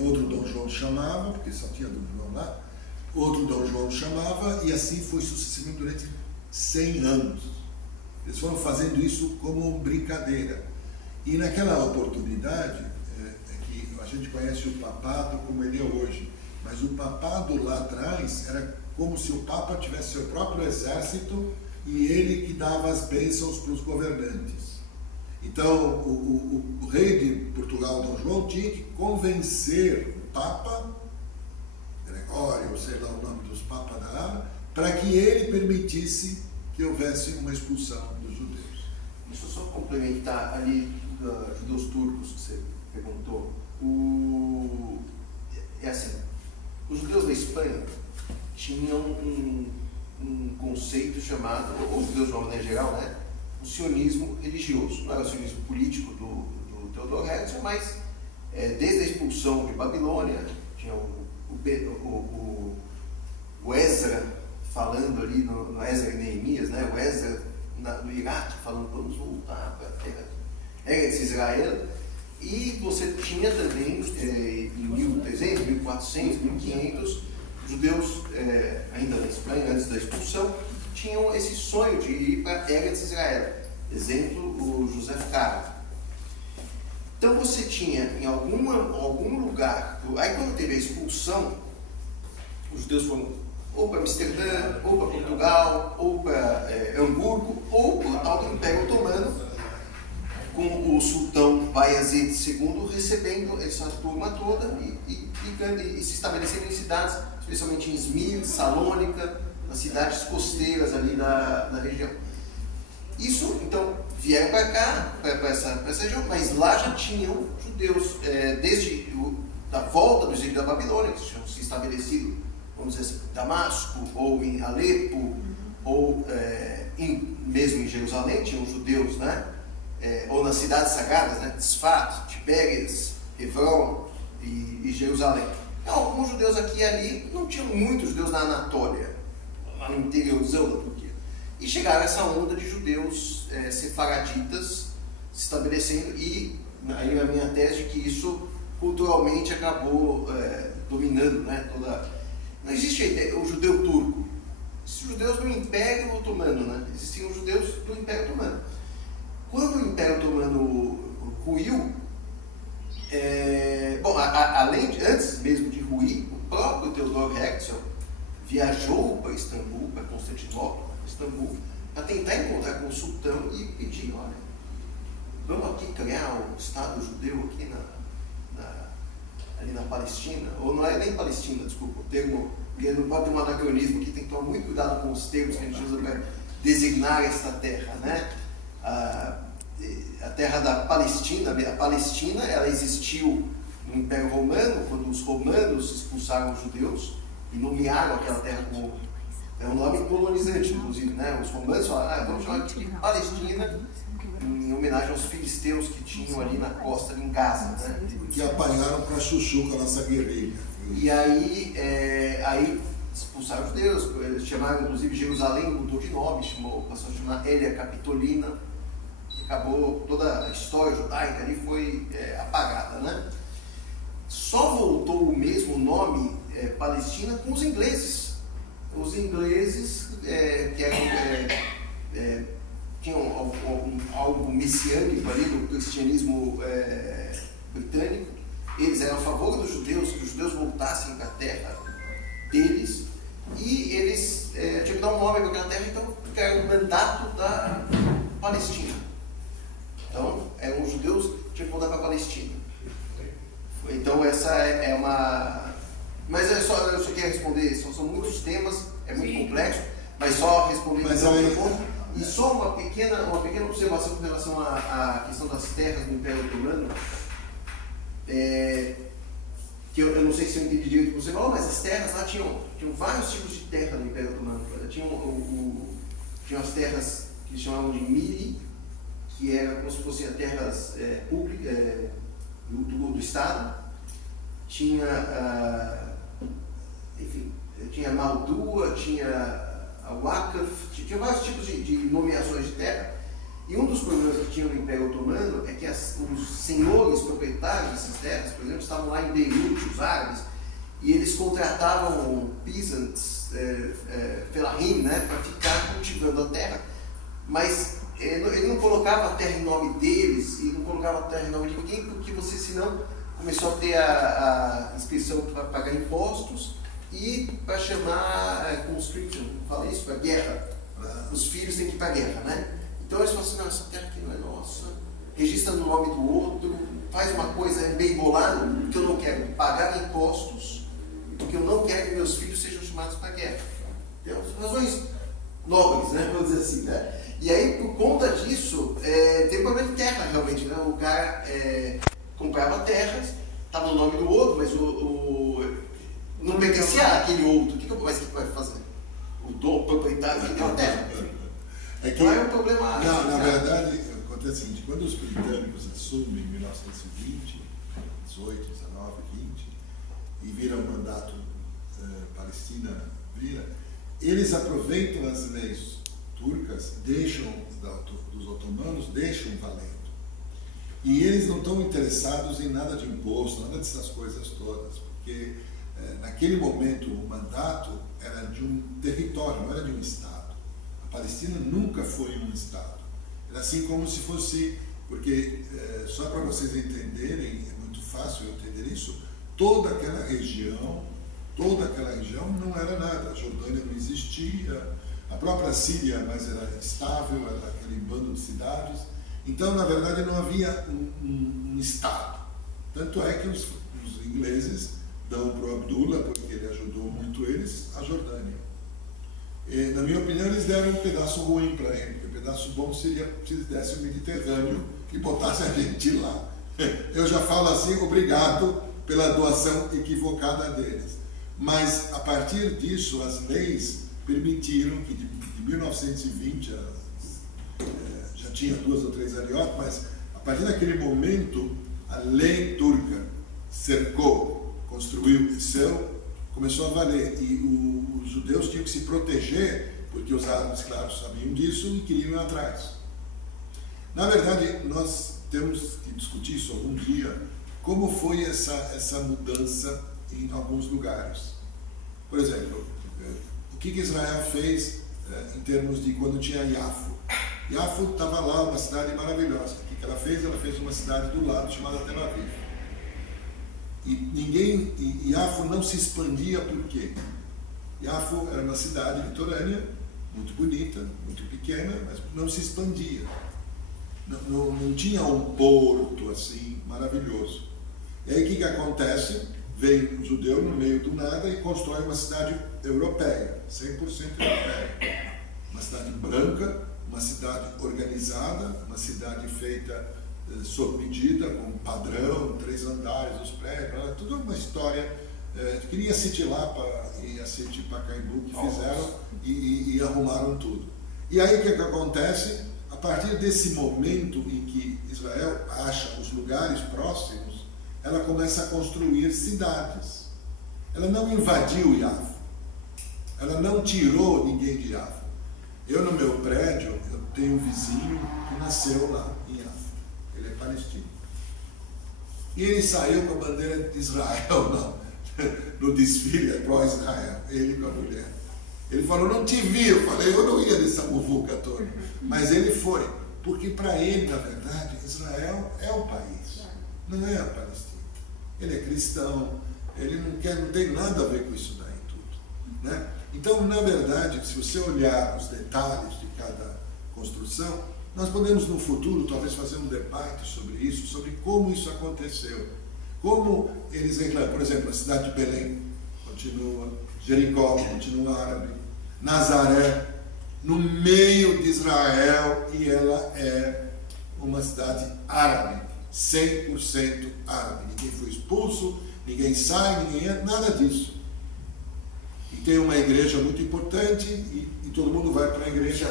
outro Dom João chamava, porque só tinha Dom João lá, outro Dom João chamava, e assim foi sucessivamente durante 100 anos. Eles foram fazendo isso como brincadeira. E naquela oportunidade, que a gente conhece o papado como ele é hoje, mas o papado lá atrás era como se o Papa tivesse seu próprio exército e ele que dava as bênçãos para os governantes. Então, o rei de Portugal, Dom João, tinha que convencer o Papa, Gregório, sei lá o nome dos papas da área, para que ele permitisse que houvesse uma expulsão dos judeus. Deixa eu só complementar ali dos judeus turcos que você perguntou. É assim, os judeus da Espanha tinham um conceito chamado, os judeus de uma maneira geral, né, o sionismo religioso. Não era o sionismo político do Theodor Herzl, mas desde a expulsão de Babilônia, tinha o Ezra falando ali no Ezra e Neemias, né, o Ezra no Iraque falando: vamos voltar para a terra de Israel. E você tinha também, em 1300, 1400, 1500, judeus, ainda na Espanha, antes da expulsão, tinham esse sonho de ir para a Eretz Israel. Exemplo, o José Caro. Então você tinha em algum lugar, aí quando teve a expulsão, os judeus foram ou para Amsterdã, ou para Portugal, ou para Hamburgo, ou para o Império Otomano, com o sultão Bayezid II recebendo essa turma toda e se estabelecendo em cidades, especialmente em Izmir, Salônica, nas cidades costeiras ali da região. Isso, então, vieram para cá, para essa região, mas lá já tinham judeus, desde a volta do exílio da Babilônia, que tinham se estabelecido, vamos dizer assim, em Damasco, ou em Alepo, ou mesmo em Jerusalém, tinham judeus, né? Ou nas cidades sagradas, né? Tzfat, Tibérias, Hebron e Jerusalém. Então, alguns judeus aqui e ali, não tinham muitos judeus na Anatólia, lá no interiorzão da Turquia. E chegaram essa onda de judeus sefaraditas se estabelecendo, e aí a minha tese é que isso culturalmente acabou dominando, né, toda... Não existe o judeu turco, existem judeus do Império Otomano, né? Existiam judeus do Império Otomano. Quando o Império Otomano ruiu, antes mesmo de ruir, o próprio Theodor Herzl viajou para Istambul, para Constantinopla, para tentar encontrar com o sultão e pedir: olha, vamos aqui criar o Estado judeu aqui ali na Palestina, ou não é nem Palestina, desculpa, o termo, porque não pode ter um anacronismo aqui, tem que tomar muito cuidado com os termos que a gente usa para designar esta terra, né? a terra da Palestina. A Palestina, ela existiu no Império Romano, quando os romanos expulsaram os judeus e nomearam aquela terra como... É um nome colonizante, inclusive, né? Os romanos falaram, vamos chamar de Palestina, em homenagem aos filisteus que tinham ali na costa, em Gaza, né? Que apanharam para chuchu com a nossa guerrilha. E aí expulsaram os judeus, eles chamaram inclusive Jerusalém, mudou de nome, passou a chamar Hélia Capitolina, e acabou toda a história judaica ali foi apagada, né? Só voltou o mesmo nome Palestina com os ingleses. Os ingleses que eram, tinham algo messiânico ali do cristianismo britânico. Eles eram a favor dos judeus, que os judeus voltassem para a terra deles, e eles tinham que dar um nome para aquela terra, então era o mandato da Palestina. Então, os judeus tinham que voltar para a Palestina. Então, essa é uma... Mas eu só queria responder, são muitos temas, é muito complexo, mas só respondendo o ponto. E só uma pequena observação com relação à questão das terras do Império Otomano, que eu não sei se eu entendi direito o que você falou, mas as terras lá tinham vários tipos de terra no Império Otomano. Tinham as terras que eles chamavam de mili, que era como se fossem terras públicas do Estado. Tinha tinha Maldua, tinha a Wakaf, tinha vários tipos de nomeações de terra. E um dos problemas que tinha no Império Otomano é que os senhores proprietários dessas terras, por exemplo, estavam lá em Beirute, os árabes, e eles contratavam peasants, felahim, né, para ficar cultivando a terra, mas ele não colocava a terra em nome deles, e não colocava a terra em nome de ninguém, porque você senão começou a ter a inscrição para pagar impostos e para chamar conscription, fala isso, para guerra. Os filhos têm que ir para a guerra, né? Então eles falam assim, não, essa terra aqui não é nossa, registra no nome do outro, faz uma coisa bem bolada, porque eu não quero pagar impostos, porque eu não quero que meus filhos sejam chamados para a guerra. Então, são razões nobres, né? Vamos dizer assim, né? E aí, por conta disso, tem problema de terra, realmente, né? O cara comprava terras, estava no nome do outro, mas não pertencia àquele outro. O que vai fazer? O dono proprietário que deu a terra. Não é um problema... Não, na verdade, acontece o seguinte, quando os britânicos assumem em 1920, 18, 19, 20, e viram o mandato Palestina, eles aproveitam as leis turcas, dos otomanos, deixam valendo. E eles não estão interessados em nada de imposto, nada dessas coisas todas, porque naquele momento o mandato era de um território, não era de um Estado. A Palestina nunca foi um Estado. Era assim como se fosse, porque só para vocês entenderem, é muito fácil entender isso, toda aquela região não era nada. A Jordânia não existia, a própria Síria, mas era estável, era aquele bando de cidades. Então, na verdade, não havia um Estado. Tanto é que os ingleses dão para o Abdullah, porque ele ajudou muito eles, a Jordânia. E, na minha opinião, eles deram um pedaço ruim para ele, porque o pedaço bom seria se eles dessem o Mediterrâneo e botassem a gente lá. Eu já falo assim, obrigado pela doação equivocada deles. Mas, a partir disso, as leis permitiram que, de 1920, já tinha 2 ou 3 aliotas, mas a partir daquele momento, a lei turca cercou, construiu o céu, começou a valer. E os judeus tinham que se proteger, porque os árabes, claro, sabiam disso e queriam ir atrás. Na verdade, nós temos que discutir isso algum dia, como foi essa mudança em alguns lugares. Por exemplo, o que Israel fez em termos de quando tinha Yafo. Yafo estava lá, uma cidade maravilhosa. O que ela fez? Ela fez uma cidade do lado chamada Tel Aviv. E Yafo não se expandia por quê? Yafo era uma cidade litorânea, muito bonita, muito pequena, mas não se expandia. Não tinha um porto assim maravilhoso. E aí o que acontece? Vem um judeu no meio do nada e constrói uma cidade europeia, 100% europeia. Uma cidade branca, uma cidade organizada, uma cidade feita sob medida, com padrão, 3 andares, os prédios, tudo uma história. Queria City Lapa e a City Pacaembu que fizeram e arrumaram tudo. E aí o que acontece? A partir desse momento em que Israel acha os lugares próximos, ela começa a construir cidades. Ela não invadiu Yafo, ela não tirou ninguém de Yafo. Eu, no meu prédio, eu tenho um vizinho que nasceu lá em Yafo. Ele é palestino. E ele saiu com a bandeira de Israel no desfile pró-Israel, ele com a mulher. Ele falou, não te vi. Eu falei, eu não ia nessa muvuca toda. Mas ele foi, porque para ele, na verdade, Israel é o país, não é a Palestina. Ele é cristão, ele não tem nada a ver com isso daí tudo, né? Então, na verdade, se você olhar os detalhes de cada construção, nós podemos no futuro talvez fazer um debate sobre isso, sobre como isso aconteceu. Como eles reclamam, por exemplo, a cidade de Belém continua, Jericó continua árabe, Nazaré, no meio de Israel, e ela é uma cidade árabe, 100% árabe. Ninguém foi expulso, ninguém sai, ninguém entra, nada disso. E tem uma igreja muito importante e todo mundo vai para a igreja.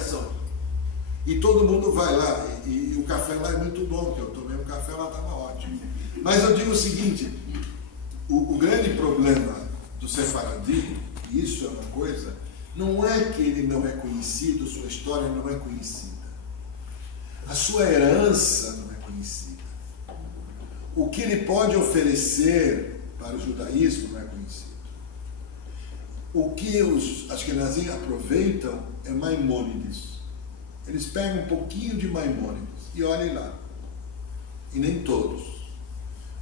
E todo mundo vai lá, e o café lá é muito bom, que eu tomei um café lá, estava ótimo. Mas eu digo o seguinte, o grande problema do Sefaradi, e isso é uma coisa, não é que ele não é conhecido, sua história não é conhecida. A sua herança não é conhecida. O que ele pode oferecer para o judaísmo não é conhecido. O que os Ashkenazim aproveitam é Maimônides. Eles pegam um pouquinho de Maimônides e olhem lá. E nem todos.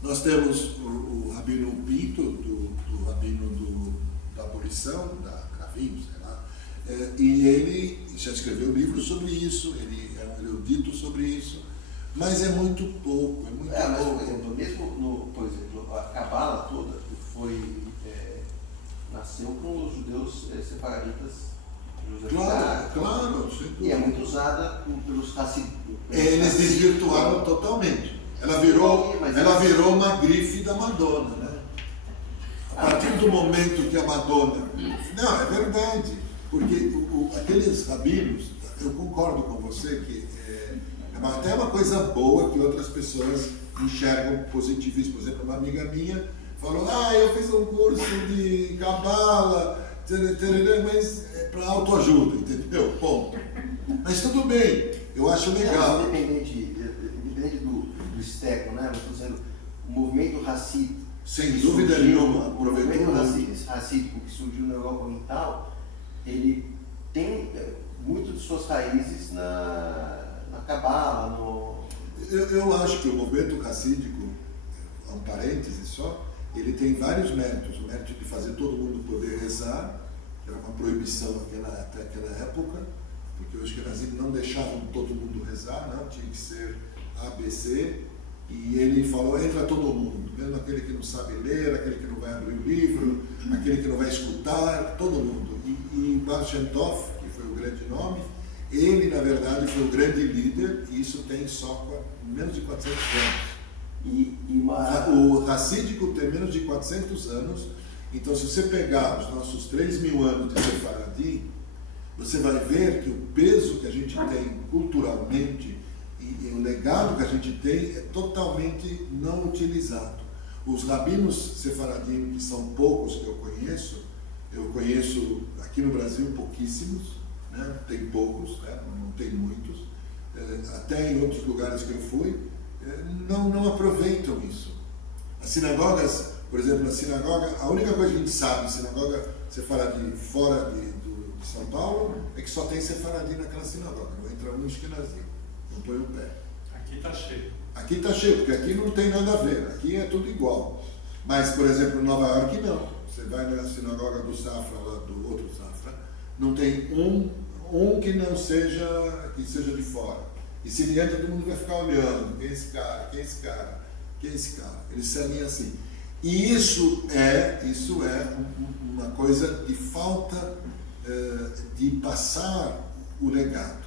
Nós temos o Rabino Pinto, do Rabino da abolição, da Cravim, sei lá, e ele já escreveu livros sobre isso, ele é um erudito sobre isso, mas é muito pouco, é muito pouco. Por exemplo, mesmo por exemplo, a Cabala toda nasceu com os judeus separaditas. Claro. E é muito usada pelos Hassid. Eles desvirtuaram totalmente. Ela virou uma grife da Madonna, né? A partir do momento que a Madonna... Não, é verdade. Porque aqueles rabinos, eu concordo com você que é até uma coisa boa que outras pessoas enxergam positivismo. Por exemplo, uma amiga minha falou, eu fiz um curso de Cabala, mas é para autoajuda, entendeu? Ponto. Mas tudo bem, eu acho legal. Independente do externo, né? Eu estou dizendo, o movimento Hassid, sem dúvida nenhuma, o movimento racídico que surgiu na Europa Oriental, ele tem muito de suas raízes na Cabala, Eu acho que o movimento racídico, um parêntese só, ele tem vários méritos. O mérito de fazer todo mundo poder rezar, que era uma proibição até aquela época, porque os Ashkenazim não deixavam todo mundo rezar, não, tinha que ser ABC, e ele falou, entra todo mundo, mesmo aquele que não sabe ler, aquele que não vai abrir o livro, aquele que não vai escutar, todo mundo. E Baal Shem Tov, que foi o grande nome, ele, na verdade, foi o grande líder, e isso tem só menos de 400 anos. O racídico tem menos de 400 anos, então se você pegar os nossos 3.000 anos de Sefaradi, você vai ver que o peso que a gente tem culturalmente e o legado que a gente tem é totalmente não utilizado. Os rabinos sefaradinos, que são poucos que eu conheço aqui no Brasil pouquíssimos, né? Tem poucos, né? Não tem muitos, até em outros lugares que eu fui, não aproveitam isso. As sinagogas, por exemplo, a única coisa que a gente sabe, sinagoga sefaradi fora de São Paulo, é que só tem sefaradi naquela sinagoga, não entra um ashkenazim, não põe o pé. Aqui está cheio. Aqui está cheio, porque aqui não tem nada a ver, aqui é tudo igual. Mas, por exemplo, em Nova York não. Você vai na sinagoga do Safra, lá do outro Safra, não tem um que não seja, que seja de fora. E se ele entra, todo mundo vai ficar olhando, quem é esse cara, quem é esse cara, quem é esse cara. Eles seguem assim. E isso é uma coisa de falta de passar o legado.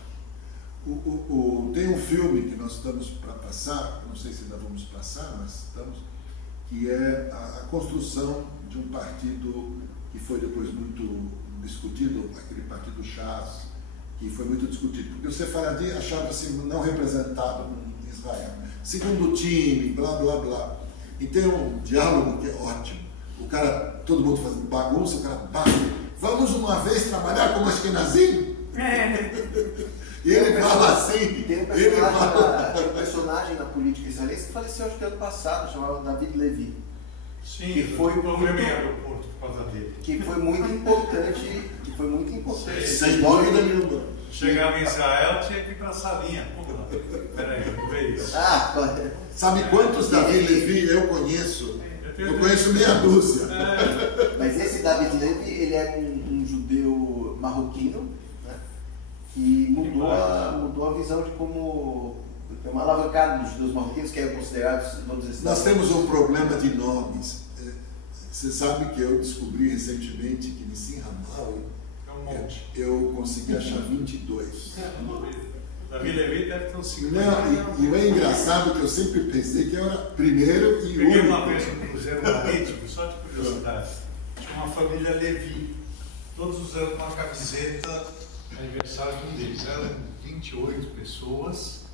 Tem um filme que nós estamos para passar, não sei se ainda vamos passar, mas estamos, que é a construção de um partido que foi depois muito discutido, aquele partido Chas, que foi muito discutido, porque o Sefaradi achava-se não representado em Israel. Segundo time, blá, blá, blá. E tem um diálogo que é ótimo. O cara, todo mundo fazendo bagunça, o cara bate. Vamos uma vez trabalhar como Ashkenazim? E ele fala assim. Tem um personagem na política israelense que faleceu acho que ano passado, chamado David Levy. Sim, que foi o problema em aeroporto por causa dele. Que foi muito importante. Sem dúvida nenhuma. Chegava em Israel, tinha que ir para a salinha. Peraí, não vê isso. Sabe quantos David Levy eu conheço? Eu conheço meia dúzia. Mas esse David Levy, ele é um judeu marroquino, né, que mudou a visão de como... Tem uma alavancada dos judeus marroquinos que eram considerados, vamos dizer assim... Nós temos um problema de nomes. Você sabe que eu descobri recentemente que Nissim Hamaui, eu consegui achar 22. Davi Levi deve ter uns 50. Não, e é engraçado que eu sempre pensei que eu era primeiro e único. Peguei uma vez no Cruzeiro Marítimo, só de curiosidade, tinha uma família Levi, todos os anos uma camiseta, aniversário de um deles, eram 28 pessoas,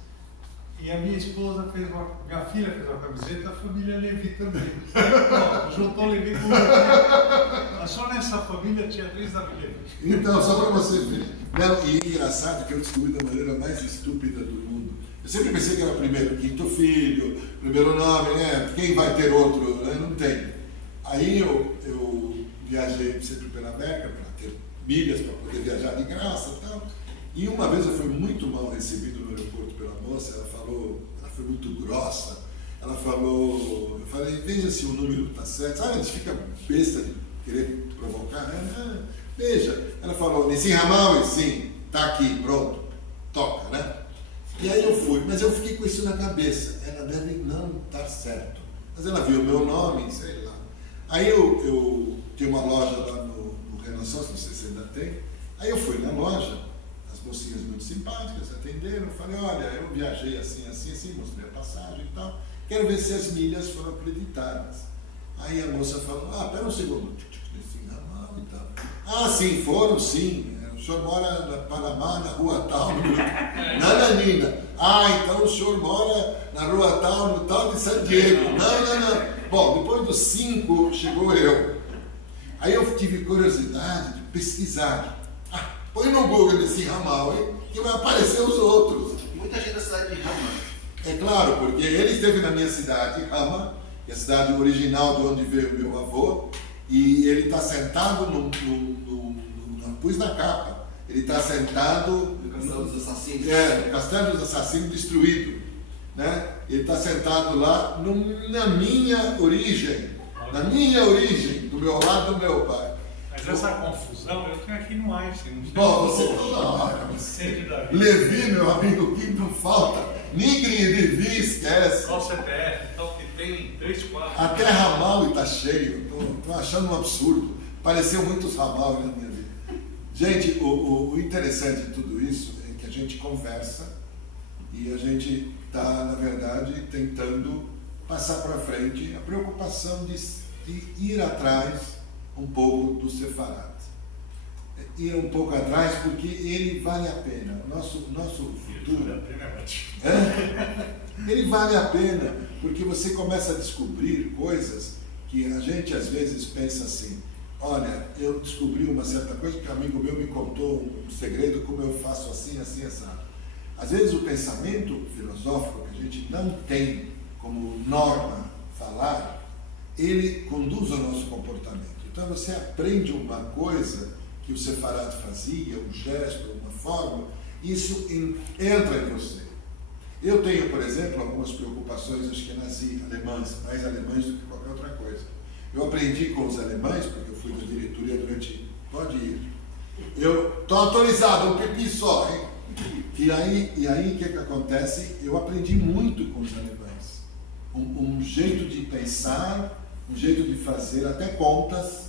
e a minha esposa minha filha fez uma camiseta, a família Levi também. Bom, juntou Levi com Levi, mas só nessa família tinha 3 Davi Levi. Então, só para você ver. Não, e é engraçado que eu descobri da maneira mais estúpida do mundo. Eu sempre pensei que era primeiro, quinto filho, primeiro nome, né? Quem vai ter outro? Né? Não tem. Aí eu viajei sempre pela América para ter milhas para poder viajar de graça e tal. E uma vez eu fui muito mal recebido no aeroporto pela moça, ela foi muito grossa. Ela falou, eu falei, veja se o número está certo. Sabe, a gente fica besta de querer provocar, né? Veja, ela falou, Nissim Hamaui, sim, tá aqui, pronto, toca, né? E aí eu fui, mas eu fiquei com isso na cabeça, ela deve não estar certo. Mas ela viu o meu nome, sei lá. Aí eu tinha uma loja lá no Renaissance, não sei se ainda tem. Aí eu fui na loja, as mocinhas muito simpáticas atenderam, falei, olha, eu viajei assim, assim, assim, mostrei a passagem e tal, quero ver se as milhas foram acreditadas. Aí a moça falou, pera um segundo, Nissim Hamaui e tal. Ah, sim, foram sim. O senhor mora na Panamá, na rua tal, Nananina. Ah, então o senhor mora na rua tal, no tal de San Diego. Não. Bom, depois dos 5 chegou eu. Aí eu tive curiosidade de pesquisar. Põe no Google Nissim Hamaui que vai aparecer os outros. Muita gente da cidade de Hama. É claro, porque ele esteve na minha cidade, Hama, que é a cidade original de onde veio meu avô, e ele está sentado pus na capa, ele está sentado no Castelo dos Assassinos. No Castelo dos Assassinos destruído, né? Ele está sentado lá na minha origem, do meu lado do meu pai. Mas essa confusão eu tenho aqui no Einstein. Bom, você toda hora. Levi, meu amigo, o que não falta? Nigri e Levi, esquece. Qual CPF? Então que tem 3, 4. Até Hamaui está cheio, estou achando um absurdo. Pareceu muitos Hamaui na minha vida. Gente, o interessante de tudo isso é que a gente conversa e a gente está, na verdade, tentando passar para frente a preocupação de ir atrás um pouco do Sefarad. Ir um pouco atrás porque ele vale a pena. O nosso futuro... Ele vale a pena porque você começa a descobrir coisas que a gente às vezes pensa assim, olha, eu descobri uma certa coisa que um amigo meu me contou um segredo, como eu faço assim, assim, assado. Às vezes o pensamento filosófico que a gente não tem como norma falar, ele conduz ao nosso comportamento. Então você aprende uma coisa que o Sefarad fazia, um gesto, uma forma, isso entra em você. Eu tenho, por exemplo, algumas preocupações alemãs, mais alemães do que qualquer outra coisa. Eu aprendi com os alemães, porque eu fui da diretoria durante... Pode ir. Eu estou autorizado, um pipi só, hein? E aí o que acontece? Eu aprendi muito com os alemães. Um jeito de pensar, um jeito de fazer até contas,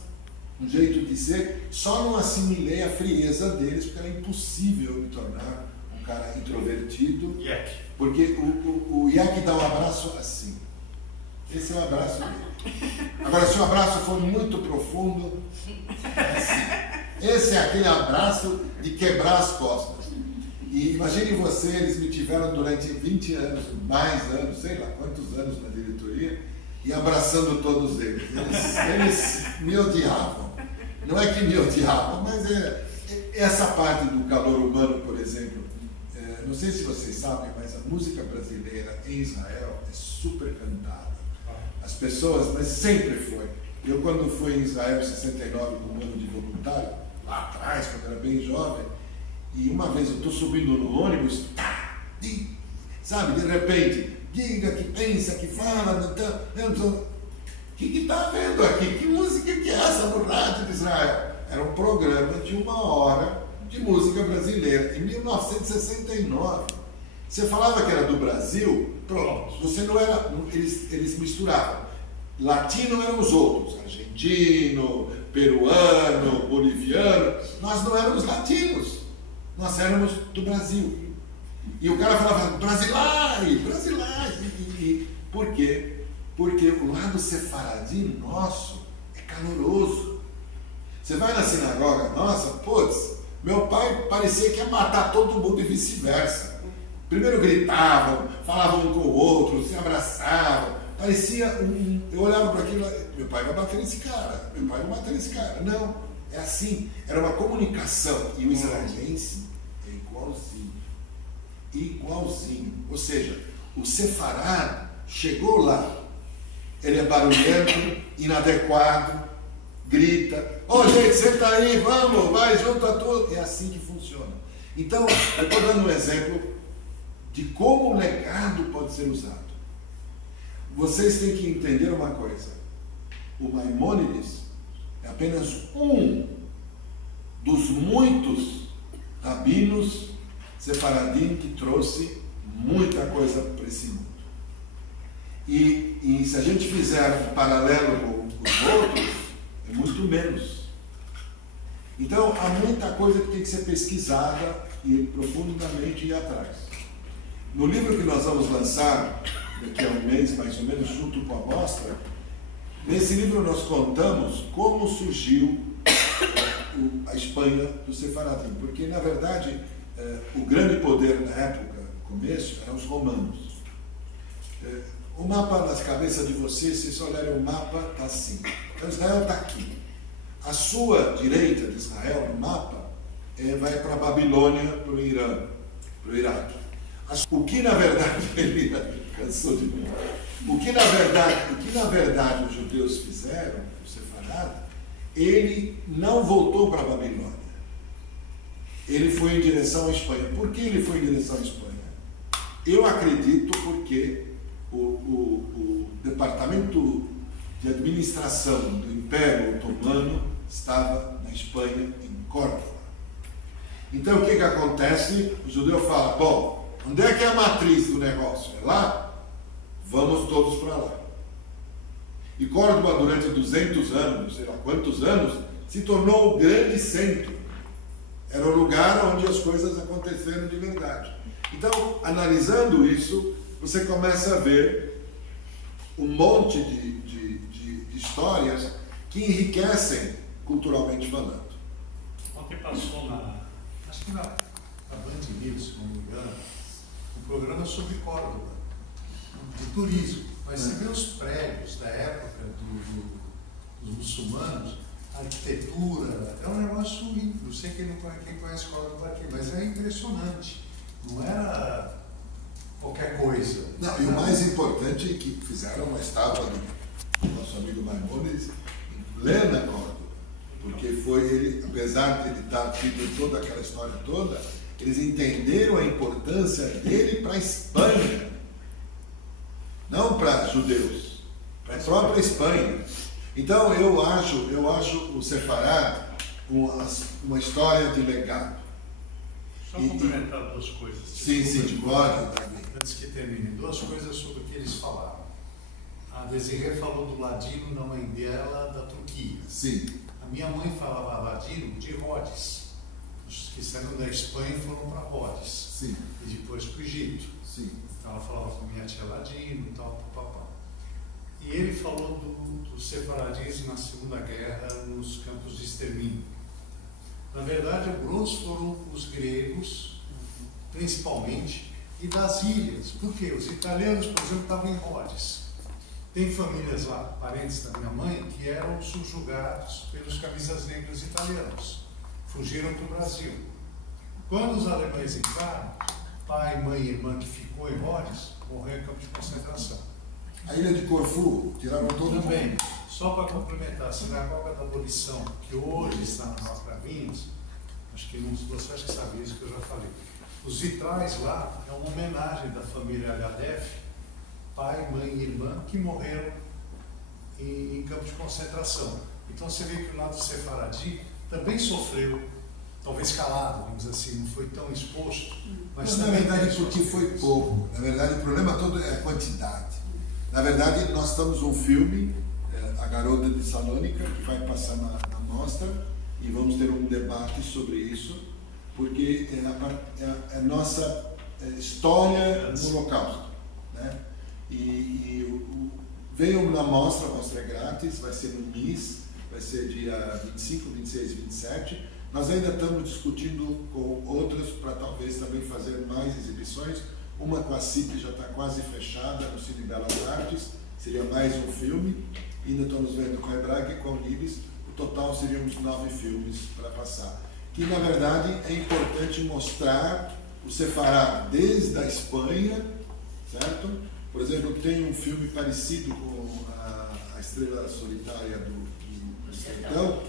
um jeito de ser. Só não assimilei a frieza deles, porque era impossível me tornar um cara introvertido. Yak. Porque o Yak dá um abraço assim. Esse é o abraço dele. Agora, se o abraço for muito profundo, é assim. Esse é aquele abraço de quebrar as costas. E imagine você, eles me tiveram durante 20 anos, mais anos, sei lá quantos anos na diretoria, e abraçando todos eles. Eles me odiavam. Não é que me odiavam, mas essa parte do calor humano, por exemplo, não sei se vocês sabem, mas a música brasileira em Israel é super cantada. As pessoas, mas sempre foi. Eu, quando fui em Israel em 69, com um ano de voluntário, lá atrás, quando era bem jovem, e uma vez eu estou subindo no ônibus, sabe, de repente, diga, que pensa, que fala, o que está vendo aqui? Que música que é essa no rádio de Israel? Era um programa de 1 hora de música brasileira, em 1969. Você falava que era do Brasil, pronto, você não era, eles misturavam. Latino eram os outros, argentino, peruano, boliviano. Nós não éramos latinos, nós éramos do Brasil. E o cara falava, Brasilai, Brasilai. Por quê? Porque o lado sefaradi nosso é caloroso. Você vai na sinagoga nossa, putz, meu pai parecia que ia matar todo mundo e vice-versa. Primeiro gritavam, falavam um com o outro, se abraçavam. Parecia eu olhava para aquilo, meu pai vai bater nesse cara, meu pai vai bater nesse cara. Não, é assim, era uma comunicação. E o israelense é igualzinho. Igualzinho. Ou seja, o sefarad chegou lá, ele é barulhento, inadequado, grita, gente, senta aí, vamos, vai junto a tudo. É assim que funciona. Então, eu estou dando um exemplo de como o legado pode ser usado. Vocês têm que entender uma coisa. O Maimônides é apenas um dos muitos rabinos sefaradim que trouxe muita coisa para esse mundo. E se a gente fizer um paralelo com os outros, é muito menos. Então, há muita coisa que tem que ser pesquisada e profundamente ir atrás. No livro que nós vamos lançar, daqui a um mês mais ou menos, junto com a mostra, nesse livro nós contamos como surgiu a Espanha do Sefaradim. Porque, na verdade, o grande poder na época, no começo, eram os romanos. O mapa nas cabeças de vocês, se vocês olharem o mapa, está assim. Então, Israel está aqui. A sua direita de Israel, no mapa, vai para a Babilônia, para o Irã, para o Iraque. O que, na verdade, ele cansou de mim. O que, na verdade, os judeus fizeram, o Sefarad, ele não voltou para a Babilônia. Ele foi em direção à Espanha. Por que ele foi em direção à Espanha? Eu acredito porque o departamento de administração do Império Otomano estava na Espanha, em Córdoba. Então, o que acontece? O judeu fala, bom, onde é que é a matriz do negócio? É lá? Vamos todos para lá. E Córdoba, durante 200 anos, não sei lá quantos anos, se tornou o grande centro. Era o lugar onde as coisas aconteceram de verdade. Então, analisando isso, você começa a ver um monte de histórias que enriquecem culturalmente falando. Ontem passou acho que na Band News, se não me engano, um programa sobre Córdoba, de turismo. Mas você vê os prédios da época dos muçulmanos, a arquitetura, é um negócio lindo. Não sei quem conhece Córdoba aqui, mas é impressionante. Não era qualquer coisa. Não, e o mais importante é que fizeram uma estátua do nosso amigo Maimônides em plena Córdoba. Porque foi ele, apesar de ele estar tido toda aquela história toda, eles entenderam a importância dele para a Espanha. Não para judeus, para a própria Espanha. Então eu acho o Sefarad uma história de legado. Só complementar duas coisas. Sim, pode. Antes que termine, duas coisas sobre o que eles falaram. A Desirê falou do ladino da mãe dela, da Turquia. Sim. A minha mãe falava ladino de Rhodes. os que saíram da Espanha foram para Rhodes. Sim, E depois para o Egito. sim. Então ela falava com minha tia Ladino e tal, papapá. E ele falou do sefaradismo na Segunda Guerra nos campos de extermínio. Na verdade, o grosso foram os gregos, principalmente, e das ilhas. Por quê? Os italianos, por exemplo, estavam em Rhodes. Tem famílias lá, parentes da minha mãe, que eram subjugados pelos camisas negras italianos. Fugiram para o Brasil. Quando os alemães entraram, pai, mãe e irmã que ficou em Rhodes, morreu em campo de concentração. A ilha de Corfu, tiraram todo Também, mundo. só para complementar, a Sinagoga da Abolição, que hoje está na Nova Vinhos, acho que você acha que sabe isso que eu já falei. Os vitrais lá é uma homenagem da família HDF, pai, mãe e irmã, que morreram em campo de concentração. Então você vê que o lado sefaradi também sofreu, talvez calado, vamos dizer assim, não foi tão exposto, mas na também verdade, teve porque suas foi coisas. pouco. Na verdade, o problema todo é a quantidade. Na verdade, nós estamos um filme, A Garota de Salônica, que vai passar na mostra, e vamos ter um debate sobre isso, porque é a nossa história no Holocausto, né? Veio na mostra, a mostra é grátis, vai ser no MIS, vai ser dia 25, 26 e 27. Nós ainda estamos discutindo com outras para talvez também fazer mais exibições. Uma com a CIP já está quase fechada no Cine Belas Artes, seria mais um filme. Ainda estamos vendo com a Hebraica e com a Unibis. O total seriam uns 9 filmes para passar. Que na verdade é importante mostrar o sefará desde a Espanha, certo? Por exemplo, tem um filme parecido com a Estrela Solitária do Sertão,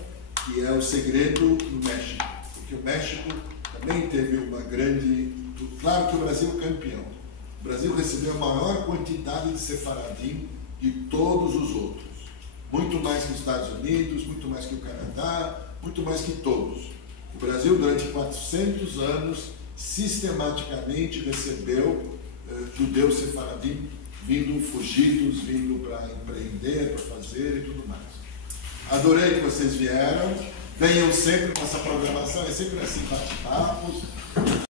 que é O Segredo no México. Porque o México também teve uma grande... Claro que o Brasil é campeão. O Brasil recebeu a maior quantidade de sefaradim de todos os outros. Muito mais que os Estados Unidos, muito mais que o Canadá, muito mais que todos. O Brasil, durante 400 anos, sistematicamente recebeu judeus sefaradim vindo fugidos, vindo para empreender, para fazer e tudo mais. Adorei que vocês vieram. Venham sempre, nossa programação é sempre assim, bate-papos.